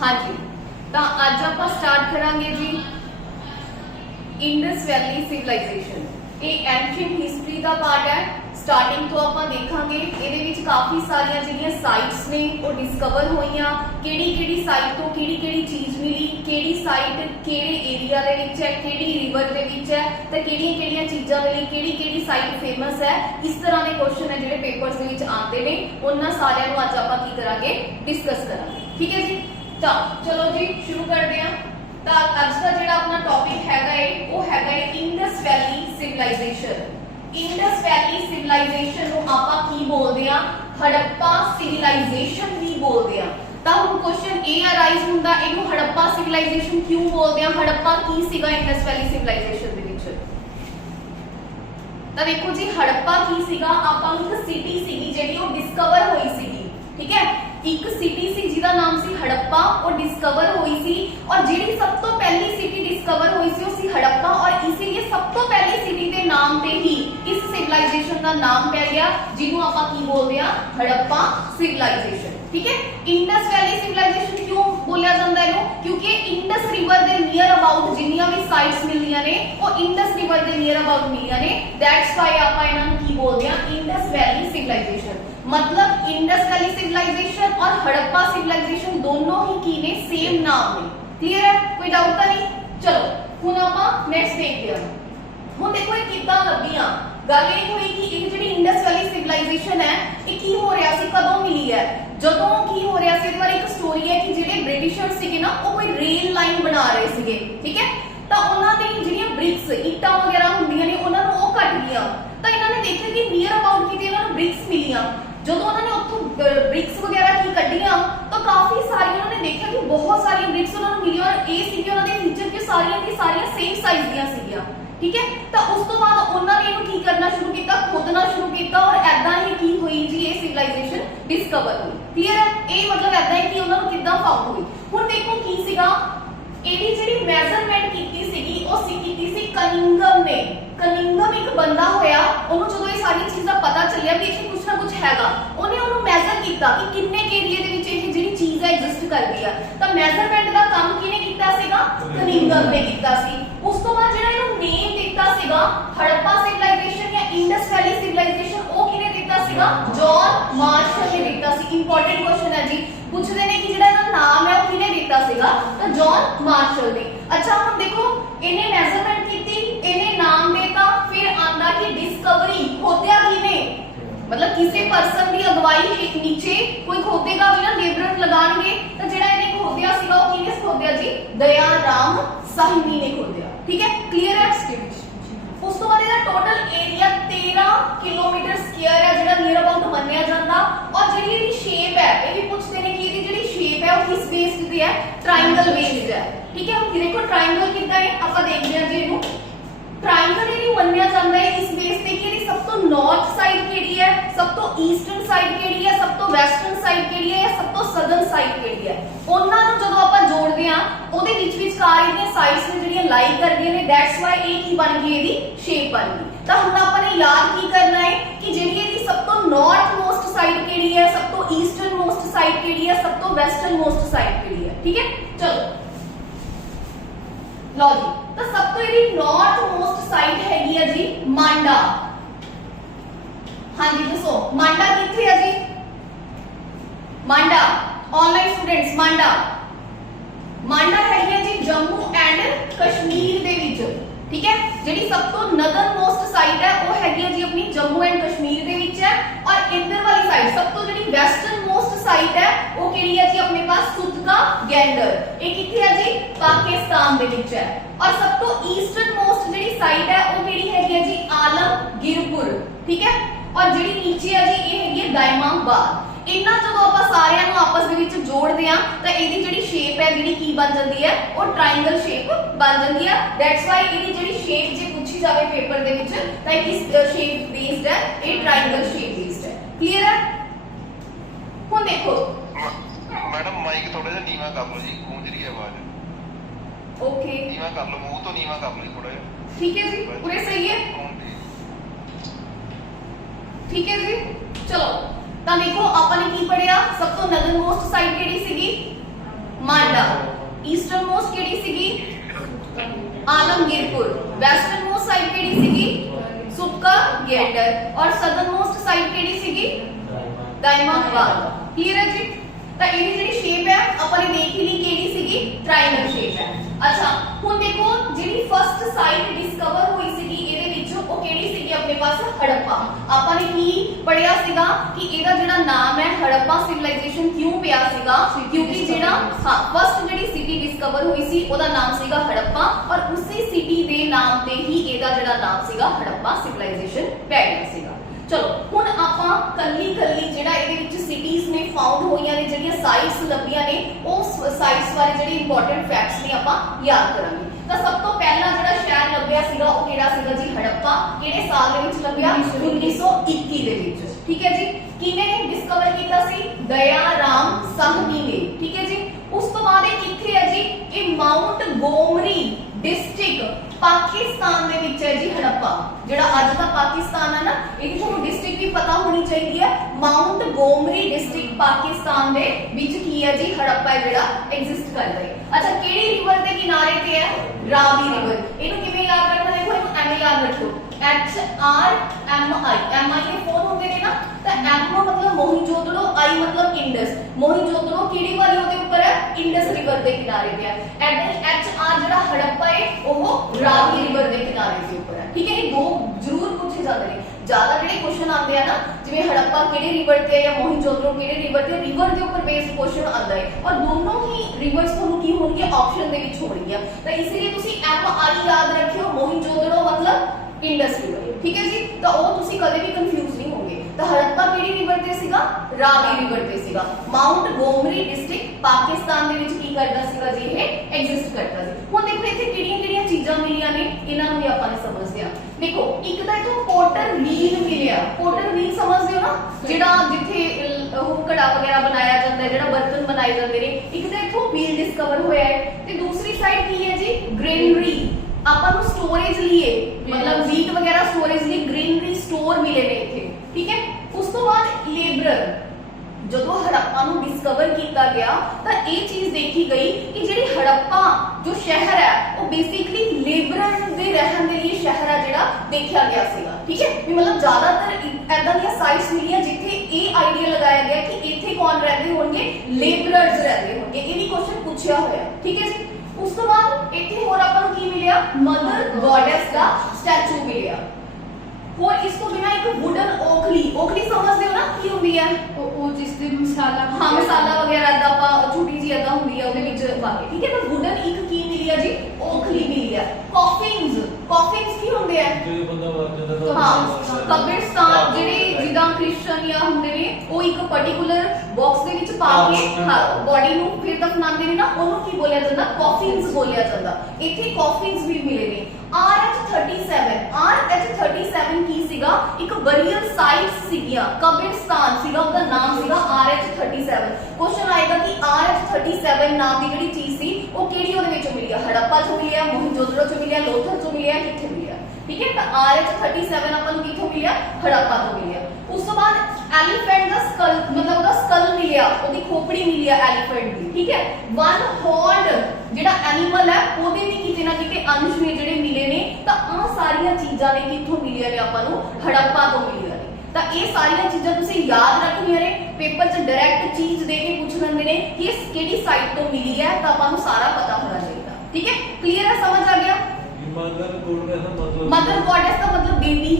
हाँ जी, तो अज आप स्टार्ट करांगे जी इंडस वैली सिविलाइजेशन। ये एंशिएंट हिस्टरी का पार्ट है। स्टार्टिंग तो आप देखांगे ये काफ़ी सारिया जिहड़ियां साइट्स ने वो डिस्कवर होईयां, केड़ी साइट तो केड़ी चीज़ मिली, केड़ी साइट केड़े एरिया दे विच है, केड़ी रिवर दे विच है, तो केड़ियां चीज़ां मिली, केड़ी साइट फेमस है। इस तरह के क्वेश्चन है जिहड़े पेपर्स दे विच आते ने, उन्हां सारियां नूं अज आपां की करांगे, डिस्कस करांगे। ठीक है जी, तो चलो जी शुरू करते हैं। तो अज का जिहड़ा अपना टॉपिक हैगा वो हैगा Indus valley civilization. Indus valley civilization को आपां की बोलते हैं, हड़प्पा सिविलाइजेशन भी बोलते हैं। तो हुण क्वेश्चन ये अराइज हुंदा इहनूं हड़प्पा सिविलाइजेशन क्यों बोलते हैं, हड़प्पा की सीगा इंडस वैली सिविलाइजेशन दे विच। तो देखो जी हड़प्पा की सीगा, आपां एक सिटी सीगी जिहड़ी वो डिस्कवर होई सीगी। ठीक है, एक सिटी सी जिहदा नाम सी हड़प्पा, वो डिस्कवर हुई सी और जिहड़ी सब तो पहली सिटी डिस्कवर हुई सी वो सी हड़प्पा, और इसीलिए सब तो पहली सिटी के नाम पे ही इस सिविलाइजेशन का नाम पै गया जिन्हों आपां की बोलते हैं, हड़प्पा सिविलाइजेशन। ठीक है, इंडस वैली सिविलाइजेशन क्यों बोलिया जाता है, क्योंकि इंडस रिवर के नियर अबाउट जिन्नियां भी साइट्स मिलियां ने वो इंडस रिवर के नियर अबाउट मिलियां ने, दैट्स व्हाई आपां इन्हां नूं की बोलते हैं, इंडस वैली सिविलाइजेशन। मतलब इंडस वैली सिविलाइजेशन और हड़प्पा सिविलाइजेशन दोनों ही की ने सेम नाम ने। क्लियर है, कोई डाउट तो नहीं। चलो हुण आपां नेक्स्ट देखते हैं। हुण देखो ये किदां लभीआं, गल ये हुई कि एक जिहड़ी इंडस वैली सिविलाइजेशन है ये की हो रहा सी, कदों मिली है, जदों की हो रहा सी। इस बार एक स्टोरी है कि जिहड़े ब्रिटिशर्स सीगे ना वो कोई रेल लाइन बना रहे सीगे। ठीक है, तो उन्हां दी जिहड़ियां ब्रिक्स ईटां वगैरह हुंदियां ने उन्हां नूं वो कट गईयां, तो इन्हां ने देखिया कि नीयर अबाउट किते इन्हां नूं ब्रिक्स मिलियां। जो उन्होंने उत्थों ब्रिक्स वगैरह की कड्डियां तो काफी सारी उन्होंने देखा कि बहुत सारी ब्रिक्स उन्होंने मिली और ये सीगे उन्होंने फीचर कि सारियां की सारियां सेम साइज दियां सीगियां। ठीक है, तो उस तो बाद उन्होंने इहनूं की करना शुरू किया, खोदना शुरू किया और ऐदा ही की हुई जी ये सिविलाइजेशन डिस्कवर हुई। क्लियर है, ये मतलब ऐदा है कि उन्होंने किदां फाउंड हुई। हुण देखो की सीगा ਇਹਦੀ ਜਿਹੜੀ ਮੈਜ਼ਰਮੈਂਟ ਕੀਤੀ ਸੀਗੀ ਉਹ ਕੀਤੀ ਸੀ ਕਨਿੰਗਮ ਨੇ। ਕਨਿੰਗਮ ਇੱਕ ਬੰਦਾ ਹੋਇਆ, ਉਹਨੂੰ ਜਦੋਂ ਇਹ ਸਾਰੀ ਚੀਜ਼ਾਂ ਪਤਾ ਚੱਲਿਆ ਵੀ ਇੱਥੇ ਕੁਝ ਨਾ ਕੁਝ ਹੈਗਾ, ਉਹਨੇ ਉਹਨੂੰ ਮੈਜ਼ਰ ਕੀਤਾ ਕਿ ਕਿੰਨੇ ਏਰੀਆ ਦੇ ਵਿੱਚ ਇਹ ਜਿਹੜੀ ਚੀਜ਼ ਹੈ ਐਗਜ਼ਿਸਟ ਕਰਦੀ ਆ। ਤਾਂ ਮੈਜ਼ਰਮੈਂਟ ਦਾ ਕੰਮ ਕਿਹਨੇ ਕੀਤਾ ਸੀਗਾ, ਕਨਿੰਗਮ ਨੇ ਕੀਤਾ ਸੀ। ਉਸ ਤੋਂ ਬਾਅਦ ਜਿਹੜਾ ਇਹਨੂੰ ਨੇਮ ਦਿੱਤਾ ਸੀਗਾ ਹੜੱਪਾ ਸਿਵਲਾਈਜੇਸ਼ਨ ਜਾਂ ਇੰਡਸ ਵੈਲੀ ਸਿਵਲਾਈਜੇਸ਼ਨ, ਉਹ ਕਿਹਨੇ ਦਿੱਤਾ ਸੀਗਾ, ਜੌਨ ਮਾਰਸ਼ਲ ਨੇ ਦਿੱਤਾ ਸੀ। ਇੰਪੋਰਟੈਂਟ ਕੁਐਸਚਨ ਹੈ ਜੀ, ਪੁੱਛਦੇ ਨੇ ਕਿ ਜਿਹੜਾ ਇਹਦਾ ਨਾਮ ਹੈ ਉਹ ਕਿਹਨੇ ਦਿੱਤਾ ਸੀਗਾ, ਤਾਂ ਜੌਨ ਮਾਰਸ਼ਲ ਨੇ। ਅੱਛਾ ਹੁਣ ਦੇਖੋ ਇਹਨੇ ਮੈਜ਼ਰਮੈਂਟ ਕੀਤੀ, ਇਹਨੇ ਨਾਮ ਦੇਤਾ, ਫਿਰ ਆਂਦਾ ਕਿ डिस्कवरी खोदिया किने, मतलब किसी पर्सन की अगवाई नीचे कोई खोदेगा भी ना, लेबरर लगाएंगे, तो जेड़ा इन्हें खोदिया सीगा वो किने खोदिया जी, दयाराम साहिनी ने खोदिया। ठीक है, क्लियर है। उस तो बाद इहदा टोटल एरिया 13 किलोमीटर स्क्वायर है जेड़ा नियर अबाउट मन्निया जांदा, और जेड़ी इहदी शेप है ये भी पूछते ने कि इहदी जेड़ी शेप है वो किस बेस्ड दी है, ट्रायंगल बेस्ड है। ठीक है, देखो ट्रायंगल कितना है आपां देखदे हां जी। इहनूं ट्रायंगल इहनूं मन्निया जांदा है इस बेस ते कि इहदी सब तो नॉर्थ साइड केड़ी है, सब तो ईस्टर्न साइड केड़ी है, सब तो वैस्टर्न साइड केड़ी है, या सब तो सदर्न साइड केड़ी है। उन्हां नूं जदों आपां जोड़दे हां ਉਹਦੇ ਵਿਚਕਾਰ ਇਹਦੀਆਂ ਸਾਈਡਸ ਨੇ ਜਿਹੜੀਆਂ ਲਾਈ ਕਰਦੀਆਂ ਨੇ, ਦੈਟਸ ਵਾਈ ਇਹ ਕੀ ਬਣ ਗਈ, ਇਹਦੀ ਸ਼ੇਪ ਬਣ ਗਈ। ਤਾਂ ਹੁਣ ਆਪਾਂ ਨੇ ਯਾਦ ਕੀ ਕਰਨਾ ਹੈ ਕਿ ਜਿਹੜੀ ਇਹਦੀ ਸਭ ਤੋਂ ਨਾਰਥ ਮੋਸਟ ਸਾਈਡ ਕਿਹੜੀ ਹੈ, ਸਭ ਤੋਂ ਈਸਟਰਨ ਮੋਸਟ ਸਾਈਡ ਕਿਹੜੀ ਹੈ, ਸਭ ਤੋਂ ਵੈਸਟਰਨ ਮੋਸਟ ਸਾਈਡ ਕਿਹੜੀ ਹੈ। ਠੀਕ ਹੈ, ਚਲੋ ਲਓ ਜੀ, ਤਾਂ ਸਭ ਤੋਂ ਇਹਦੀ ਨਾਰਥ ਮੋਸਟ ਸਾਈਡ ਹੈਗੀ ਹੈ ਜੀ ਮਾਂਡਾ। ਹਾਂਜੀ ਦੱਸੋ ਮਾਂਡਾ ਕਿੱਥੇ ਹੈ ਜੀ, ਮਾਂਡਾ ਆਨਲਾਈਨ ਸਟੂਡੈਂਟਸ, मांडा है जी जम्मू एंड कश्मीर दे विच। ठीक है, जेडी सब तो नदर्न मोस्ट साइड है वो हैगी जी अपनी जम्मू एंड कश्मीर दे विच है, और इधर वाली साइड सब तो जेडी वेस्टर्न मोस्ट साइड है वो केड़ी है जी अपने पास सुतका गैंडर, ये किथे है जी, पाकिस्तान दे विच है। और सब तो ईस्टर्न मोस्ट जेडी साइड है वो केड़ी हैगी जी, आलमगीरपुर। ठीक है, और जेडी नीचे है जी ये हैगी दाइमाबाद। इन्ना जदों आपां सारियां नूं आपस दे विच जोड़दे हां तां इहदी जिहड़ी शेप है जिहड़ी की बन जांदी है वो ट्रायंगल शेप बन जांदी है। दैट्स वाई इहदी जिहड़ी शेप जे पूछी जावे पेपर दे विच तां किस शेप बेस्ड है, ये ट्रायंगल शेप बेस्ड है। क्लियर है। हुण देखो मैडम माइक थोड़ा जिहा नीवा कर लो जी, गूंज रही है आवाज। ओके नीवा कर लो, मुंह तो नीवा कर लो थोड़ा जिहा। ठीक है जी, पूरे सही है। ठीक है जी, चलो ਤਾਂ ਦੇਖੋ ਆਪਾਂ ਨੇ ਕੀ ਪੜਿਆ, ਸਭ ਤੋਂ ਨਦਰਨ ਮੋਸਟ ਸਾਈਡ ਕਿਹੜੀ ਸੀਗੀ, मांडा। ईस्टर्न मोस्ट केड़ी सीगी आलमगीरपुर। वेस्टर्न मोस्ट साइड केड़ी सीगी सुक्का गेटर और सदर्न मोस्ट साइड केड़ी सीगी दाइमाबाद। क्लियर है जी। ਤਾਂ ਇਹਦੀ ਜਿਹੜੀ ਸ਼ੇਪ ਹੈ ਆਪਾਂ ਨੇ ਦੇਖ ਹੀ ਲਈ ਕਿਹੜੀ ਸੀਗੀ ਟ੍ਰਾਇੰਗਲ ਸ਼ੇਪ ਹੈ। ਅੱਛਾ ਹੁਣ ਦੇਖੋ ਜਿਹੜੀ ਫਸਟ ਸਾਈਟ ਡਿਸਕਵਰ ਹੋਈ ਸੀਗੀ ਇਹਦੇ ਵਿੱਚ ਉਹ ਕਿਹੜੀ ਸੀਗੀ ਆਪਣੇ ਪਾਸ ਹੜੱਪਾ। ਆਪਾਂ ਨੇ ਕੀ ਪੜਿਆ ਸੀਗਾ ਕਿ ਇਹਦਾ ਜਿਹੜਾ ਨਾਮ ਹੈ ਹੜੱਪਾ ਸਿਵਲਾਈਜੇਸ਼ਨ ਕਿਉਂ ਪਿਆ ਸੀਗਾ ਕਿਉਂਕਿ ਜਿਹੜਾ ਫਸਟ ਜਿਹੜੀ ਸਿਟੀ ਡਿਸਕਵਰ ਹੋਈ ਸੀ ਉਹਦਾ ਨਾਮ ਸੀਗਾ ਹੜੱਪਾ ਔਰ ਉਸੇ ਸਿਟੀ ਦੇ ਨਾਮ ਤੇ ਹੀ ਇਹਦਾ ਜਿਹੜਾ ਨਾਮ ਸੀਗਾ ਹੜੱਪਾ ਸਿਵਲਾਈਜੇਸ਼ਨ ਪੈ ਗਿਆ ਸੀਗਾ। ਚਲੋ ਹੁਣ ਆਪਾਂ ਕੱਲੀ ਜਿਹੜਾ ਇਹਦੇ ਵਿੱਚ ਸਿਟੀਜ਼ ਨੇ ਫਾਊਂਡ ਹੋਈਆਂ ਨੇ ਜਿਹੜੀਆਂ ਸਾਈਟਸ ਲੱਭੀਆਂ ਨੇ ਉਸ ਸਾਈਟਸ ਬਾਰੇ ਜਿਹੜੇ ਇੰਪੋਰਟੈਂਟ ਫੈਕਟਸ ਨੇ ਆਪਾਂ ਯਾਦ ਕਰਾਂਗੇ। ਤਾਂ ਸਭ ਤੋਂ ਪਹਿਲਾਂ ਜਿਹੜਾ ਸ਼ਹਿਰ ਲੱਭਿਆ ਸੀਗਾ ਉਹ ਕਿਹੜਾ ਸੀਗਾ ਜੀ ਹੜੱਪਾ। ਕਿਹੜੇ ਸਾਲ ਦੇ ਵਿੱਚ ਲੱਭਿਆ 1921 ਦੇ ਵਿੱਚ। ਠੀਕ ਹੈ ਜੀ। ਕਿਹਨੇ ਡਿਸਕਵਰ ਕੀਤਾ ਸੀ ਦਇਆ ਰਾਮ ਸਾਹਨੀ ਨੇ। ਠੀਕ ਹੈ ਜੀ। ਉਸ ਤੋਂ ਬਾਅਦ ਇਹ ਕਿੱਥੇ ਹੈ ਜੀ ਇਹ ਮਾਊਂਟ ਗੋਮਰੀ डिस्ट्रिक्ट पाकिस्तान दे विच है जी हड़प्पा। जेड़ा अज दा पाकिस्तान है ना ये तुहानू डिस्ट्रिक्ट भी पता होनी चाहिए है। माउंट गोमरी डिस्ट्रिक्ट पाकिस्तान दे विच की है जी हड़प्पा जेड़ा एग्जिस्ट करदा है। अच्छा केड़ी रिवर दे किनारे ते है रावी रिवर। इहनू किवें याद रखना देखो इहनू एवें याद रखो HRMI MI के फोर होंदे ने ना तो M मतलब मोहिंजोदड़ो I मतलब इंडस। मोहिंजोदड़ो केड़ी वाली ओदे ऊपर है इंडस रिवर दे किनारे पे है। HR जेड़ा हड़प्पा है वो रावी रिवर दे किनारे के ऊपर है। ठीक है ये दो जरूर पूछे जाते हैं ज्यादा जेडे क्वेश्चन आते हैं ना जिवें हड़प्पा केड़े रिवर ते या मोहिंजोदड़ो केड़े रिवर ते रिवर के ऊपर बेस्ड क्वेश्चन आता है और दोनों ही रिवर्स तुहानू की होणगे ऑप्शन दे विच होणगे। तो इसलिए तुसी MI याद रखियो मोहिंजोदड़ो मतलब इंडस रिवर। ठीक है जी। तो वो तुसी कदे भी कंफ्यूज नहीं होंगे। तो हड़प्पा केड़ी रिवर ते सीगा रावी रिवर ते सीगा। माउंट गोमरी डिस्ट्रिक्ट पाकिस्तान दे विच की करदा सीगा जी ये एग्जिस्ट करदा सी। हुण देखो इत्थे किहड़ियां-किहड़ियां चीजां मिलियां ने इन्हां नूं भी आपां ने समझदे आ। देखो एक तां इथों पोर्टर व्हील मिलिया। पोर्टर व्हील समझदे हो ना जेड़ा जिथे ਉਹ ਕੜਾ ਵਗੈਰਾ ਬਣਾਇਆ ਜਾਂਦਾ ਹੈ ਜਿਹੜਾ ਬਰਤਨ ਬਣਾਏ ਜਾਂਦੇ ਨੇ। ਇੱਕ ਤਾਂ ਇਥੋਂ ਵੀਲ ਡਿਸਕਵਰ ਹੋਇਆ ਹੈ ਤੇ ਦੂਸਰੀ ਸਾਈਡ ਕੀ ਹੈ ਜੀ ਗ੍ਰੇਨਰੀ। ਆਪਾਂ ਨੂੰ ਸਟੋਰੇਜ ਲਈ मतलब वीट वगैरह स्टोरेज ਲਈ ग्रीनरी स्टोर मिले ने इथे। ठीक है। उस तो बाद लेबरर ਜਦੋਂ ਹੜੱਪਾ ਨੂੰ ਡਿਸਕਵਰ ਕੀਤਾ ਗਿਆ ਤਾਂ ਇਹ ਚੀਜ਼ ਦੇਖੀ ਗਈ ਕਿ ਜਿਹੜੀ ਹੜੱਪਾ ਜੋ ਸ਼ਹਿਰ ਹੈ ਉਹ ਬੇਸਿਕਲੀ ਲੇਬਰਰ ਦੇ ਰਹਿਣ ਦੇ ਲਈ ਸ਼ਹਿਰ ਹੈ ਜਿਹੜਾ ਦੇਖਿਆ ਗਿਆ ਸੀਗਾ। ਠੀਕ ਹੈ ਵੀ ਮਤਲਬ ਜ਼ਿਆਦਾਤਰ ਐਦਾਂ ਦੀਆਂ ਸਾਈਟਸ ਮਿਲੀਆਂ ਜਿੱਥੇ ਇਹ ਆਈਡੀਆ ਲਗਾਇਆ ਗਿਆ ਕਿ ਇੱਥੇ ਕੌਣ ਰਹਿੰਦੇ ਹੋਣਗੇ ਲੇਬਰਰਸ ਰਹਿੰਦੇ ਹੋਣਗੇ। ਇਹ ਵੀ ਕੁਐਸਚਨ ਪੁੱਛਿਆ ਹੋਇਆ। ਠੀਕ ਹੈ ਜੀ। ਉਸ ਤੋਂ ਬਾਅਦ ਇੱਥੇ ਹੋਰ ਆਪਾਂ ਨੂੰ ਕੀ ਮਿਲਿਆ ਮਦਰ ਗॉडेस ਦਾ ਸਟੈਚੂ ਮਿਲਿਆ। और इसको बिना एक वुडन ओखली ओखली समझते हो ना की हुंदी है ਉਹ ਜਿਸ ਦੇ ਮਸਾਲਾ ਹਾਂ ਮਸਾਲਾ ਵਗੈਰਾ ਦਾ ਆਪਾਂ ਛੋਟੀ ਜੀ ਅਦਾ ਹੁੰਦੀ ਹੈ ਉਹਦੇ ਵਿੱਚ ਪਾ ਕੇ। ਠੀਕ ਹੈ। ਤਾਂ ਵੁਡਨ ਇੱਕ ਕੀ ਮਿਲੀ ਹੈ ਜੀ ओखली मिली है। कॉफिन्स की ਹੁੰਦੇ ਆ ਜਿਹੜੇ ਬੰਦਾ ਮਰ ਜਾਂਦਾ ਹਾਂ ਕਬਰਿਸਤਾਨ ਜਿਹੜੇ ਜਿੱਦਾਂ ਕ੍ਰਿਸਚੀਅਨ ਜਾਂ ਹੁੰਦੇ ਨੇ ਉਹ ਇੱਕ ਪਾਰਟਿਕੂਲਰ ਬਾਕਸ ਦੇ ਵਿੱਚ ਪਾ ਕੇ ਹਾਂ ਬੋਡੀ ਨੂੰ ਫਿਰ ਦਫਨਾਉਂਦੇ ਨੇ ਨਾ ਉਹਨੂੰ ਕੀ ਬੋਲਿਆ ਜਾਂਦਾ ਕੌਫਿਨਸ ਬੋਲਿਆ ਜਾਂਦਾ। ਇੱਥੇ ਕੌਫਿਨਸ ਵੀ ਮਿਲੇ ਨੇ। RH37 ਕੀ ਸੀਗਾ ਇੱਕ ਬਰੀਅਲ ਸਾਈਟਸ ਸੀਗੀਆਂ ਕਬਰਿਸਤਾਨ ਸੀਗਾ ਉਹਦਾ ਨਾਮ ਸੀਗਾ RH37। ਕੁਐਸਚਨ ਆਏਗਾ ਕਿ RH37 ਨਾਮ ਦੀ ਜਿਹੜੀ ਚੀਜ਼ ਸੀ ਉਹ ਕਿਹੜੀ ਉਹਦੇ ਵਿੱਚੋਂ ਮਿਲੀ ਆ ਹੜੱਪਾ ਚੋਂ ਮਿਲਿਆ मोहनजोदड़ो चो मिलिया लोथर चो मिलिया किथे मिलिया। ठीक है। तो RH37 अपन को किथों मिलिया हड़प्पा तो मिलिया। उस तो बाद एलिफेंट दा स्कल मतलब ओदा स्कल मिलिया ओदी खोपड़ी मिलिया एलिफेंट दी। ठीक है। वन हॉर्न जेड़ा एनिमल है ओदे भी किते ना किते अंश ने जेड़े मिले ने। तो आ सारियां चीजां ने किथों मिलिया ने अपन को हड़प्पा तो मिलिया ने। तो ये सारियां चीजां तुसी याद रखनियां ने पेपर च डायरेक्ट चीज दे के पूछ लेंदे ने कि इस केड़ी साइट तो मिली है तो अपन को सारा पता होना चाहिए। ठीक है। क्लियर है समझ आ गया। मदर गॉडेस का मतलब देवी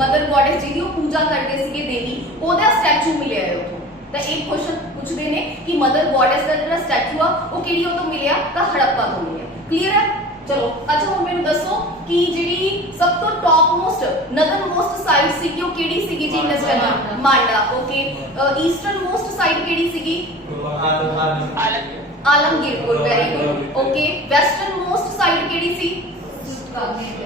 मदर गॉडेस जी वो पूजा करते सीगे देवी ओदा स्टैचू मिलिया है उथों। तो एक क्वेश्चन पूछते ने कि मदर गॉडेस का जो स्टैचू आ वो केड़ी तो मिलिया तो हड़प्पा तो मिलिया। क्लियर है। चलो अच्छा हुण मैनूं दसो कि जिहड़ी सब तो top most northern most site सी वो केड़ी सीगी जी इंडस वैली मांडा। ओके। ईस्टर्न मोस्ट साइट केड़ी सीगी Alamgirpur. Very good. Okay. Western most site केड़ी सी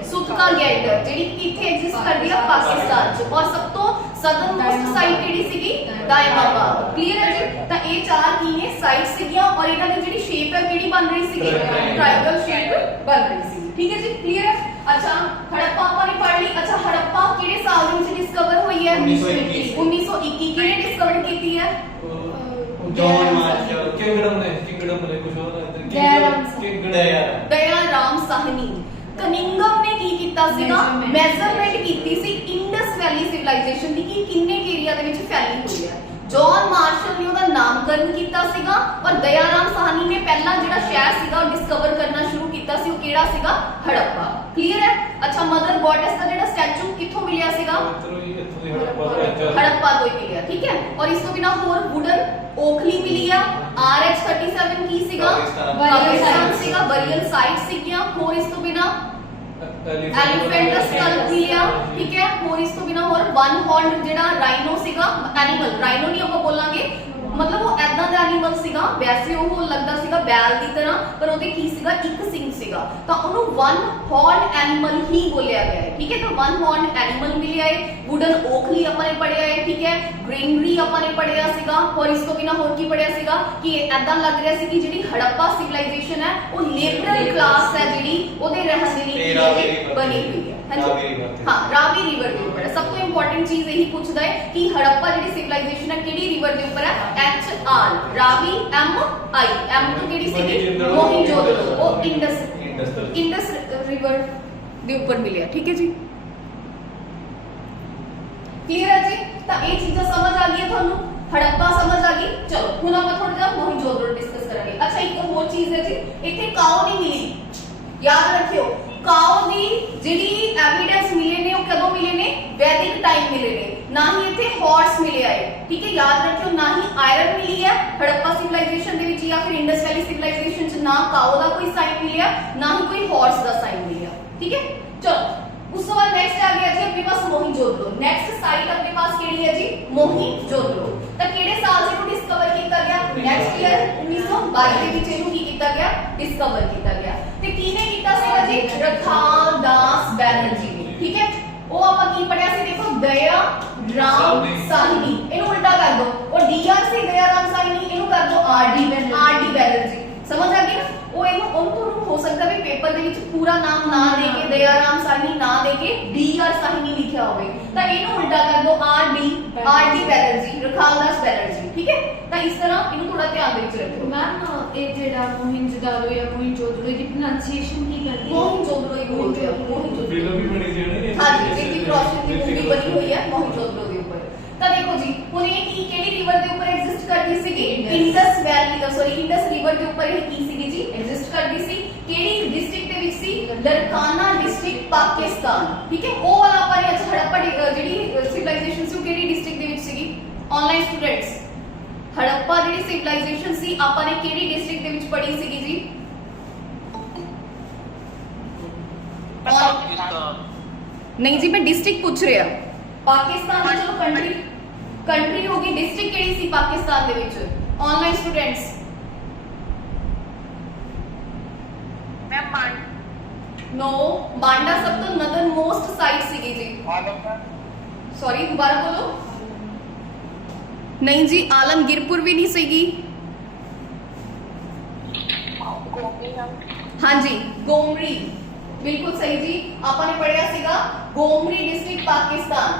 सुटका गेटर जेडी किथे एग्जिस्ट करदी है पाकिस्तान च। और सब तो सदर्न मोस्ट साइट केड़ी सीगी दाइमाबाद। क्लियर है जी। तो ये चार की ने साइट सीगियां और इनका दी जेडी शेप है केड़ी बन रही सीगी ट्रायंगल शेप बन रही सी। ठीक है जी। क्लियर है। अच्छा हड़प्पा आपने पढ़ ली। अच्छा हड़प्पा केड़े साल में डिस्कवर हुई है 1921 केड़े डिस्कवर कीती है ਜੌਨ ਮਾਰਸ਼ਲ ਕਿੰਗਡਮ ਨੇ ਕੁਝ ਹੋਰ ਦਇਆਰਾਮ ਦਇਆਰਾਮ ਸਾਹਨੀ। ਕਨਿੰਗਮ ਨੇ ਕੀ ਕੀਤਾ ਸੀਗਾ? Measurement। ਮੈਜ਼ਰਮੈਂਟ ਕੀਤੀ ਸੀ ਇੰਡਸ ਵੈਲੀ ਸਿਵਲਾਈਜੇਸ਼ਨ ਦੀ ਕਿ ਕਿੰਨੇ ਏਰੀਆ ਦੇ ਵਿੱਚ ਫੈਲੀ ਹੋਈ ਹੈ। ਜੌਨ ਮਾਰਸ਼ਲ ਨੇ ਉਹਦਾ ਨਾਮਕਰਨ ਕੀਤਾ ਸੀਗਾ ਔਰ ਦਇਆਰਾਮ ਸਾਹਨੀ ਨੇ ਪਹਿਲਾ ਜਿਹੜਾ ਸ਼ਹਿਰ ਸੀਗਾ ਉਹ ਡਿਸਕਵਰ ਕਰਨਾ ਸ਼ੁਰੂ ਕੀਤਾ ਸੀ। ਉਹ ਕਿਹੜਾ ਸੀਗਾ? ਹੜੱਪਾ। ਕਲੀਅਰ ਹੈ? ਅੱਛਾ, ਮਦਰ ਗੋਡੈਸ ਦਾ ਜਿਹੜਾ ਸਟੈਚੂ ਕਿੱਥੋਂ ਮਿਲਿਆ ਸੀਗਾ? ਹੜੱਪਾ ਤੋਂ ਹੀ ਮਿਲਿਆ। ਠੀਕ ਹੈ, ਔਰ ਇਸ ਤੋਂ ਬਿਨਾ ਹੋਰ ਵੁਡਨ ਓਖਲੀ ਮਿਲੀ ਆ। RH37 ਕੀ ਸੀਗਾ? ਕਬਰਿਸਤਾਨ ਸੀਗਾ, ਬਰੀਅਲ ਸਾਈਟ ਸੀਗੀਆਂ। ਹੋਰ ਇਸ ਤੋਂ ਬਿਨਾ ਐਲੀਫੈਂਟ ਦਾ ਸਕਲ ਮਿਲਿਆ। ਠੀਕ ਹੈ, ਹੋਰ ਇਸ ਤੋਂ ਬਿਨਾ ਹੋਰ ਵਨ ਹੌਰਨਡ ਜਿਹੜਾ ਰਾਈਨੋ ਸੀਗਾ, ਐਨੀਮਲ ਰਾਈਨੋ ਨਹੀਂ ਆਪਾਂ ਬੋਲਾਂਗੇ, ਮਤਲਬ ਉਹ ਐਦਾਂ ਦਾ ਐਨੀਮਲ ਸੀਗਾ, ਵੈਸੇ ਉਹ ਲੱਗਦਾ ਸੀਗਾ ਬੈਲ ਦੀ ਤਰ੍ਹਾਂ, ਪਰ ਉਹਦੇ ਕੀ ਸੀਗਾ? ਇੱਕ ਸਿੰਗ ਸੀਗਾ, ਤਾਂ ਉਹਨੂੰ ਵਨ ਹੌਰਨ ਐਨੀਮਲ ਹੀ ਬੋਲਿਆ ਗਿਆ ਹੈ। ਠੀਕ ਹੈ, ਤਾਂ ਵਨ ਹੌਰਨ ਐਨੀਮਲ ਮਿਲਿਆ ਹੈ। ਵੁਡਨ ਓਖਲੀ ਆਪਾਂ ਨੇ ਪੜਿਆ ਹੈ। ਠੀਕ ਹੈ, ਗ੍ਰੀਨਰੀ ਆਪਾਂ ਨੇ ਪੜਿਆ ਸੀਗਾ। ਹੋਰ ਇਸ ਤੋਂ ਬਿਨਾ ਹੋਰ ਕੀ ਪੜਿਆ ਸੀਗਾ ਕਿ ਐਦਾਂ ਲੱਗ ਰਿਹਾ ਸੀ ਕਿ ਜਿਹੜੀ ਹੜੱਪਾ ਸਿਵਲਾਈਜੇਸ਼ਨ ਹੈ ਉਹ ਲਿਬਰਲ ਕਲਾਸ ਹੈ ਜਿਹੜੀ ਉਹਦੇ ਰਹਿਣ ਦੇ ਲਈ ਬਣੀ ਹੋਈ ਹੈ। ਹਾਂ, ਰਾਵੀ ਰਿਵਰ ਦੇ ਉੱਪਰ। ਸਭ ਤੋਂ ਇੰਪੋਰਟੈਂਟ ਚੀਜ਼ ਇਹੀ ਪੁੱਛਦਾ ਹੈ ਕਿ ਹੜੱਪਾ ਜਿਹੜੀ ਸਿਵਲਾਈਜੇਸ਼ਨ ਹੈ ਕਿਹੜੀ ਰਿਵਰ ਦੇ ਉੱਪਰ ਹੈ? HR ਰਾਵੀ M ਤੋਂ ਕਿਹੜੀ ਸੀਗੀ? ਮੋਹਿੰਜੋਦੜੋ। ਉਹ ਇੰਡਸ ਰਿਵਰ ਦੇ ਉੱਪਰ ਮਿਲਿਆ। ਠੀਕ ਹੈ ਜੀ, ਕਲੀਅਰ ਹੈ ਜੀ? ਤਾਂ ਇਹ ਚੀਜ਼ਾਂ ਸਮਝ ਆ ਗਈ ਤੁਹਾਨੂੰ? ਹੜੱਪਾ ਸਮਝ ਆ ਗਈ। ਚਲੋ ਹੁਣ ਆਪਾਂ ਥੋੜਾ ਜਿਹਾ ਮੋਹਿੰਜੋਦੜੋ ਡਿਸਕਸ ਕਰਾਂਗੇ। ਅੱਛਾ, ਇੱਕ ਹੋਰ ਚੀਜ਼ ਹੈ ਜੀ, ਇੱਥੇ ਕਾਓ ਨਹੀਂ ਮਿਲੀ। ਯਾਦ ਰੱਖਿਓ, ਕਾਓ ਦੀ ਜਿਹੜੀ ਐਵੀਡੈਂਸ ਮਿਲੇ ਨੇ ਉਹ ਕਦੋਂ ਮਿਲੇ ਨੇ? ਵੈਦਿਕ ਟਾਈਮ ਮਿਲੇ ਨੇ। ਨਾ ਹੀ ਇੱਥੇ ਹਾਰਸ ਮਿਲਿਆ ਹੈ। ਠੀਕ ਹੈ, ਯਾਦ ਰੱਖਿਓ, ਨਾ ਹੀ ਆਇਰਨ ਮਿਲੀ ਹੈ ਹੜੱਪਾ ਸਿਵਲਾਈਜੇਸ਼ਨ ਦੇ ਵਿੱਚ ਜਾਂ ਫਿਰ ਇੰਡਸ ਵੈਲੀ ਸਿਵਲਾਈਜੇਸ਼ਨ ਚ। ਨਾ ਕਾਓ ਦਾ ਕੋਈ ਸਾਈਨ ਮਿਲਿਆ, ਨਾ ਹੀ ਕੋਈ ਹਾਰਸ ਦਾ ਸਾਈਨ ਮਿਲਿਆ। ਠੀਕ ਹੈ, ਚਲੋ ਉਸ ਤੋਂ ਬਾਅਦ ਨੈਕਸਟ ਆ ਗਿਆ ਜੀ ਆਪਣੇ ਪਾਸ ਮੋਹਿੰਜੋਦੜੋ। ਨੈਕਸਟ ਸਾਈਟ ਆਪਣੇ ਪਾਸ ਕਿਹੜੀ ਹੈ ਜੀ? ਮੋਹਿੰਜੋਦੜੋ। ਤਾਂ ਕਿਹੜੇ ਸਾਲ ਚ ਇਹਨੂੰ ਡਿਸਕਵਰ ਕੀਤਾ ਗਿਆ? ਨੈਕਸਟ ਈਅਰ 1922 ਦੇ ਵਿੱਚ ਇਹਨੂੰ ਕੀ ਕੀਤਾ ਗਿਆ? ਡਿਸਕਵਰ ਕੀਤਾ ਗਿਆ। ਤੇ ਕਿਹਨੇ ਕੀਤਾ ਸੀਗਾ ਜੀ? ਰਖਾਲ ਦਾਸ ਬੈਨਰਜੀ ਨੇ। ਠੀਕ ਹੈ, ਉਹ ਆਪਾਂ ਕੀ ਪੜਿਆ ਸੀ? ਦੇਖੋ, ਦਇਆਰਾਮ ਸਾਹਨੀ। ਇਹਨੂੰ ਉਲਟਾ ਕਰ ਦੋ, ਉਹ DR ਸੀ ਦਇਆਰਾਮ ਸਾਹਨੀ, ਇਹਨੂੰ ਕਰ ਦੋ RD ਬੈਨਰਜੀ। ਸਮਝ ਆ ਗਈ ਨਾ? ਉਹ ਇਹਨੂੰ ਤੁਹਾਨੂੰ ਹੋ ਸਕਦਾ ਵੀ ਪੇਪਰ ਦੇ ਵਿੱਚ ਪੂਰਾ ਨਾਮ ਨਾ ਦੇ ਕੇ ਦਇਆਰਾਮ ਸਾਹਨੀ ਨਾ ਦੇ ਕੇ DR ਸਾਹਨੀ ਲਿਖਿਆ ਹੋਵੇ, ਤਾਂ ਇਹਨੂੰ ਉਲਟਾ ਕਰ ਦੋ RD ਬੈਨਰਜੀ, ਰਖਾਲਦਾਸ ਬੈਨਰਜੀ। ਠੀਕ ਹੈ, ਤਾਂ ਇਸ ਤਰ੍ਹਾਂ ਇਹਨੂੰ ਥੋੜਾ ਧਿਆਨ ਦੇ ਵਿੱਚ ਰੱਖਿਓ। ਮੈਮ ਇਹ ਜਿਹੜਾ ਮੋਹਿੰਜੋਦੜੋ ਜਾਂ ਮੋਹਿੰਜੋਦੜੋ ਦੀ ਪ੍ਰੋਨਾਂਸੀਏਸ਼ਨ ਕੀ ਕਰਦੀ ਹੈ? ਮੋਹਿੰਜੋਦੜੋ ਹੀ ਬੋਲਦੇ ਆ। ਮੋਹਿੰਜੋਦੜੋ ਫਿਲਮ ਵੀ ਬਣੀ ਸੀ ਨਾ? ਹਾਂਜੀ, ਰਿਤਿਕ ਰੋਸ਼ਨ ਦੀ ਮੂਵੀ ਬਣੀ ਹੋਈ ਹੈ ਮੋਹਿੰਜੋਦੜੋ ਦੇ ਉੱਪਰ। ਤਾਂ ਦੇਖੋ ਜੀ, ਹੁਣ ਇਹ ਕੀ ਕਿਹੜੀ ਰਿਵਰ ਦੇ ਉੱਪਰ ਐਗਜ਼ਿਸਟ ਕਰਦੀ ਸੀਗੀ? ਇੰਡਸ ਰਿਵਰ ਦੇ ਉੱਪਰ ਇਹ ਕੀ ਸੀਗੀ ਜੀ? ਐਗਜ਼ਿਸਟ ਕਰਦੀ ਸੀ। ਕਿਹੜੀ ਡਿਸਟ੍ਰਿਕਟ ਦੇ ਵਿੱਚ ਸੀ? ਲਰਕਾਨਾ ਡਿਸਟ੍ਰਿਕਟ, ਪਾਕਿਸਤਾਨ। ਠੀਕ ਹੈ, ਉਹ ਵਾਲਾ ਆਪਾਂ ਨੇ ਹੜੱਪਾ ਜਿਹੜੀ ਸਿਵਲਾਈਜੇਸ਼ਨ ਸੀ ਉਹ ਕਿਹੜੀ ਡਿਸਟ੍ਰਿਕਟ ਦੇ ਵਿੱਚ ਸੀਗੀ? ਆਨਲਾਈਨ ਸਟੂਡੈਂਟਸ, ਹੜੱਪਾ ਜਿਹੜੀ ਸਿਵਲਾਈਜੇਸ਼ਨ ਸੀ ਆਪਾਂ ਨੇ ਕਿਹੜੀ ਡਿਸਟ੍ਰਿਕਟ ਦੇ ਵਿੱਚ ਪੜ੍ਹੀ ਸੀਗੀ ਜੀ? ਨਹੀਂ ਜੀ, ਮੈਂ ਡਿਸਟ੍ਰਿਕਟ ਪੁੱਛ ਰਿਹਾ। ਪਾਕਿਸਤਾਨ ਦੀ ਚਲੋ ਕੰਟਰੀ ਹੋ ਗਈ, ਡਿਸਟ੍ਰਿਕਟ ਕਿਹੜੀ ਸੀ ਪਾਕਿਸਤਾਨ ਦੇ ਵਿੱਚ? ਆਨਲਾਈਨ ਸਟੂਡੈਂਟਸ, नो, बांडा सब तो नदर मोस्ट साइट सीगी जी। सॉरी, दोबारा बोलो। नहीं जी, आलमगीरपुर भी नहीं सीगी। हाँ जी, गोमरी, बिल्कुल सही जी। आपने पढ़िया सीगा गोमरी डिस्ट्रिक्ट पाकिस्तान।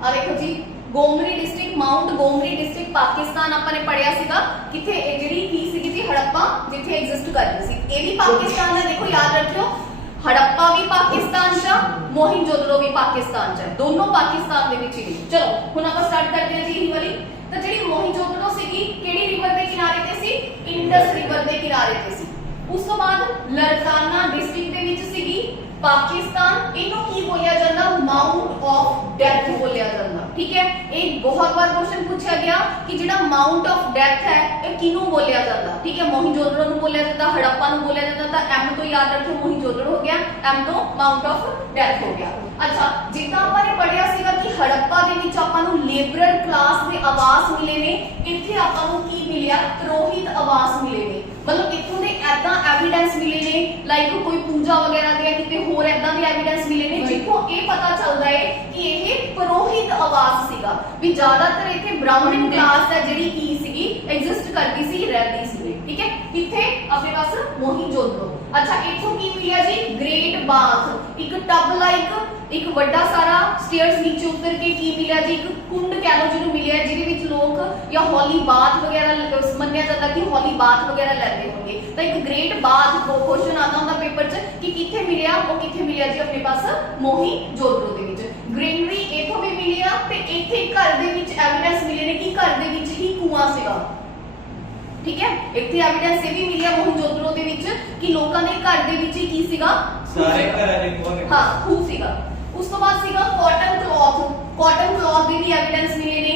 आ देखो जी, गोमरी डिस्ट्रिक्ट, माउंट गोमरी डिस्ट्रिक्ट पाकिस्तान आपने पढ़िया सीगा। किथे जेडी की सीगी जी? हड़प्पा, जिथे एग्जिस्ट करदी सी। ए भी पाकिस्तान है। देखो याद रखियो, हड़प्पा भी पाकिस्तान च, मोहिंजोदड़ो भी पाकिस्तान च, दोनों पाकिस्तान दे विच ही। चलो हुण आपां स्टार्ट करते हैं जी यही वाली। तो जेडी मोहिंजोदड़ो सीगी केड़ी रिवर दे किनारे ते सी? इंडस रिवर दे किनारे ते सी। उस तो बाद लरकाना डिस्ट्रिक्ट दे विच सीगी पाकिस्तान। इनू की बोलिया जांदा? माउंट ऑफ डेथ बोलिया जांदा। ठीक है, एक बहुत बार क्वेश्चन पूछा गया कि जेड़ा माउंट ऑफ डेथ है ये किनू बोलिया जांदा? ठीक है, मोहिंजोदड़ो नू बोलिया जांदा, हड़प्पा नू बोलिया जांदा। तो M तो याद रखो मोहिंजोदड़ो हो गया, M तो माउंट ऑफ डेथ हो गया। अच्छा, जिद्दां आपां ने पढ़िया सीगा कि हड़प्पा दे विच आपां नू लेबरल क्लास दे आवास मिले ने, इत्थे आपां नू की मिलिया? पुरोहित आवास मिले ने। मतलब इत्थों दे ऐदां एविडेंस मिले ने, लाइक कोई पूजा वगैरह दे किते होर ऐदां दे एविडेंस मिले ने जिथों ये पता चलदा है कि ये पुरोहित आवास सीगा। भी ज्यादातर इत्थे ब्राह्मण क्लास है जेडी की सीगी एग्जिस्ट करदी सी, रहदी सी। ठीक है, इत्थे अपने पास मोहिंजोदड़ो। अच्छा इथों की मिलिया जी ग्रेट बाथ, एक टब लाइक एक बड़ा सारा स्टेयर्स नीचे उतर के की मिलिया जी एक कुंड कह लो जिन्होंने मिलिया जिहदे विच लोग या हॉली बाथ वगैरह मन्निया जाता कि हॉली बाथ वगैरह लैंदे होंगे। तो एक ग्रेट बाथ क्वेश्चन आता हुंदा पेपर च कि किथे मिलिया, वो किथे मिलिया जी अपने पास मोहिंजोदड़ो दे विच। ग्रीनरी इथों भी मिलिया ते इथे घर दे विच एविडेंस मिले ने कि घर दे विच ही कुआं सीगा। ठीक है, इथे एविडेंस ये भी मिलिया मोहिंजोदड़ो दे विच कि लोकां दे घर दे विच ही की सीगा, सारे घरां दे कुआं ने। हां खूह सीगा। उस तो बाद सीगा कॉटन क्लॉथ, कॉटन क्लॉथ दे भी एविडेंस मिले ने।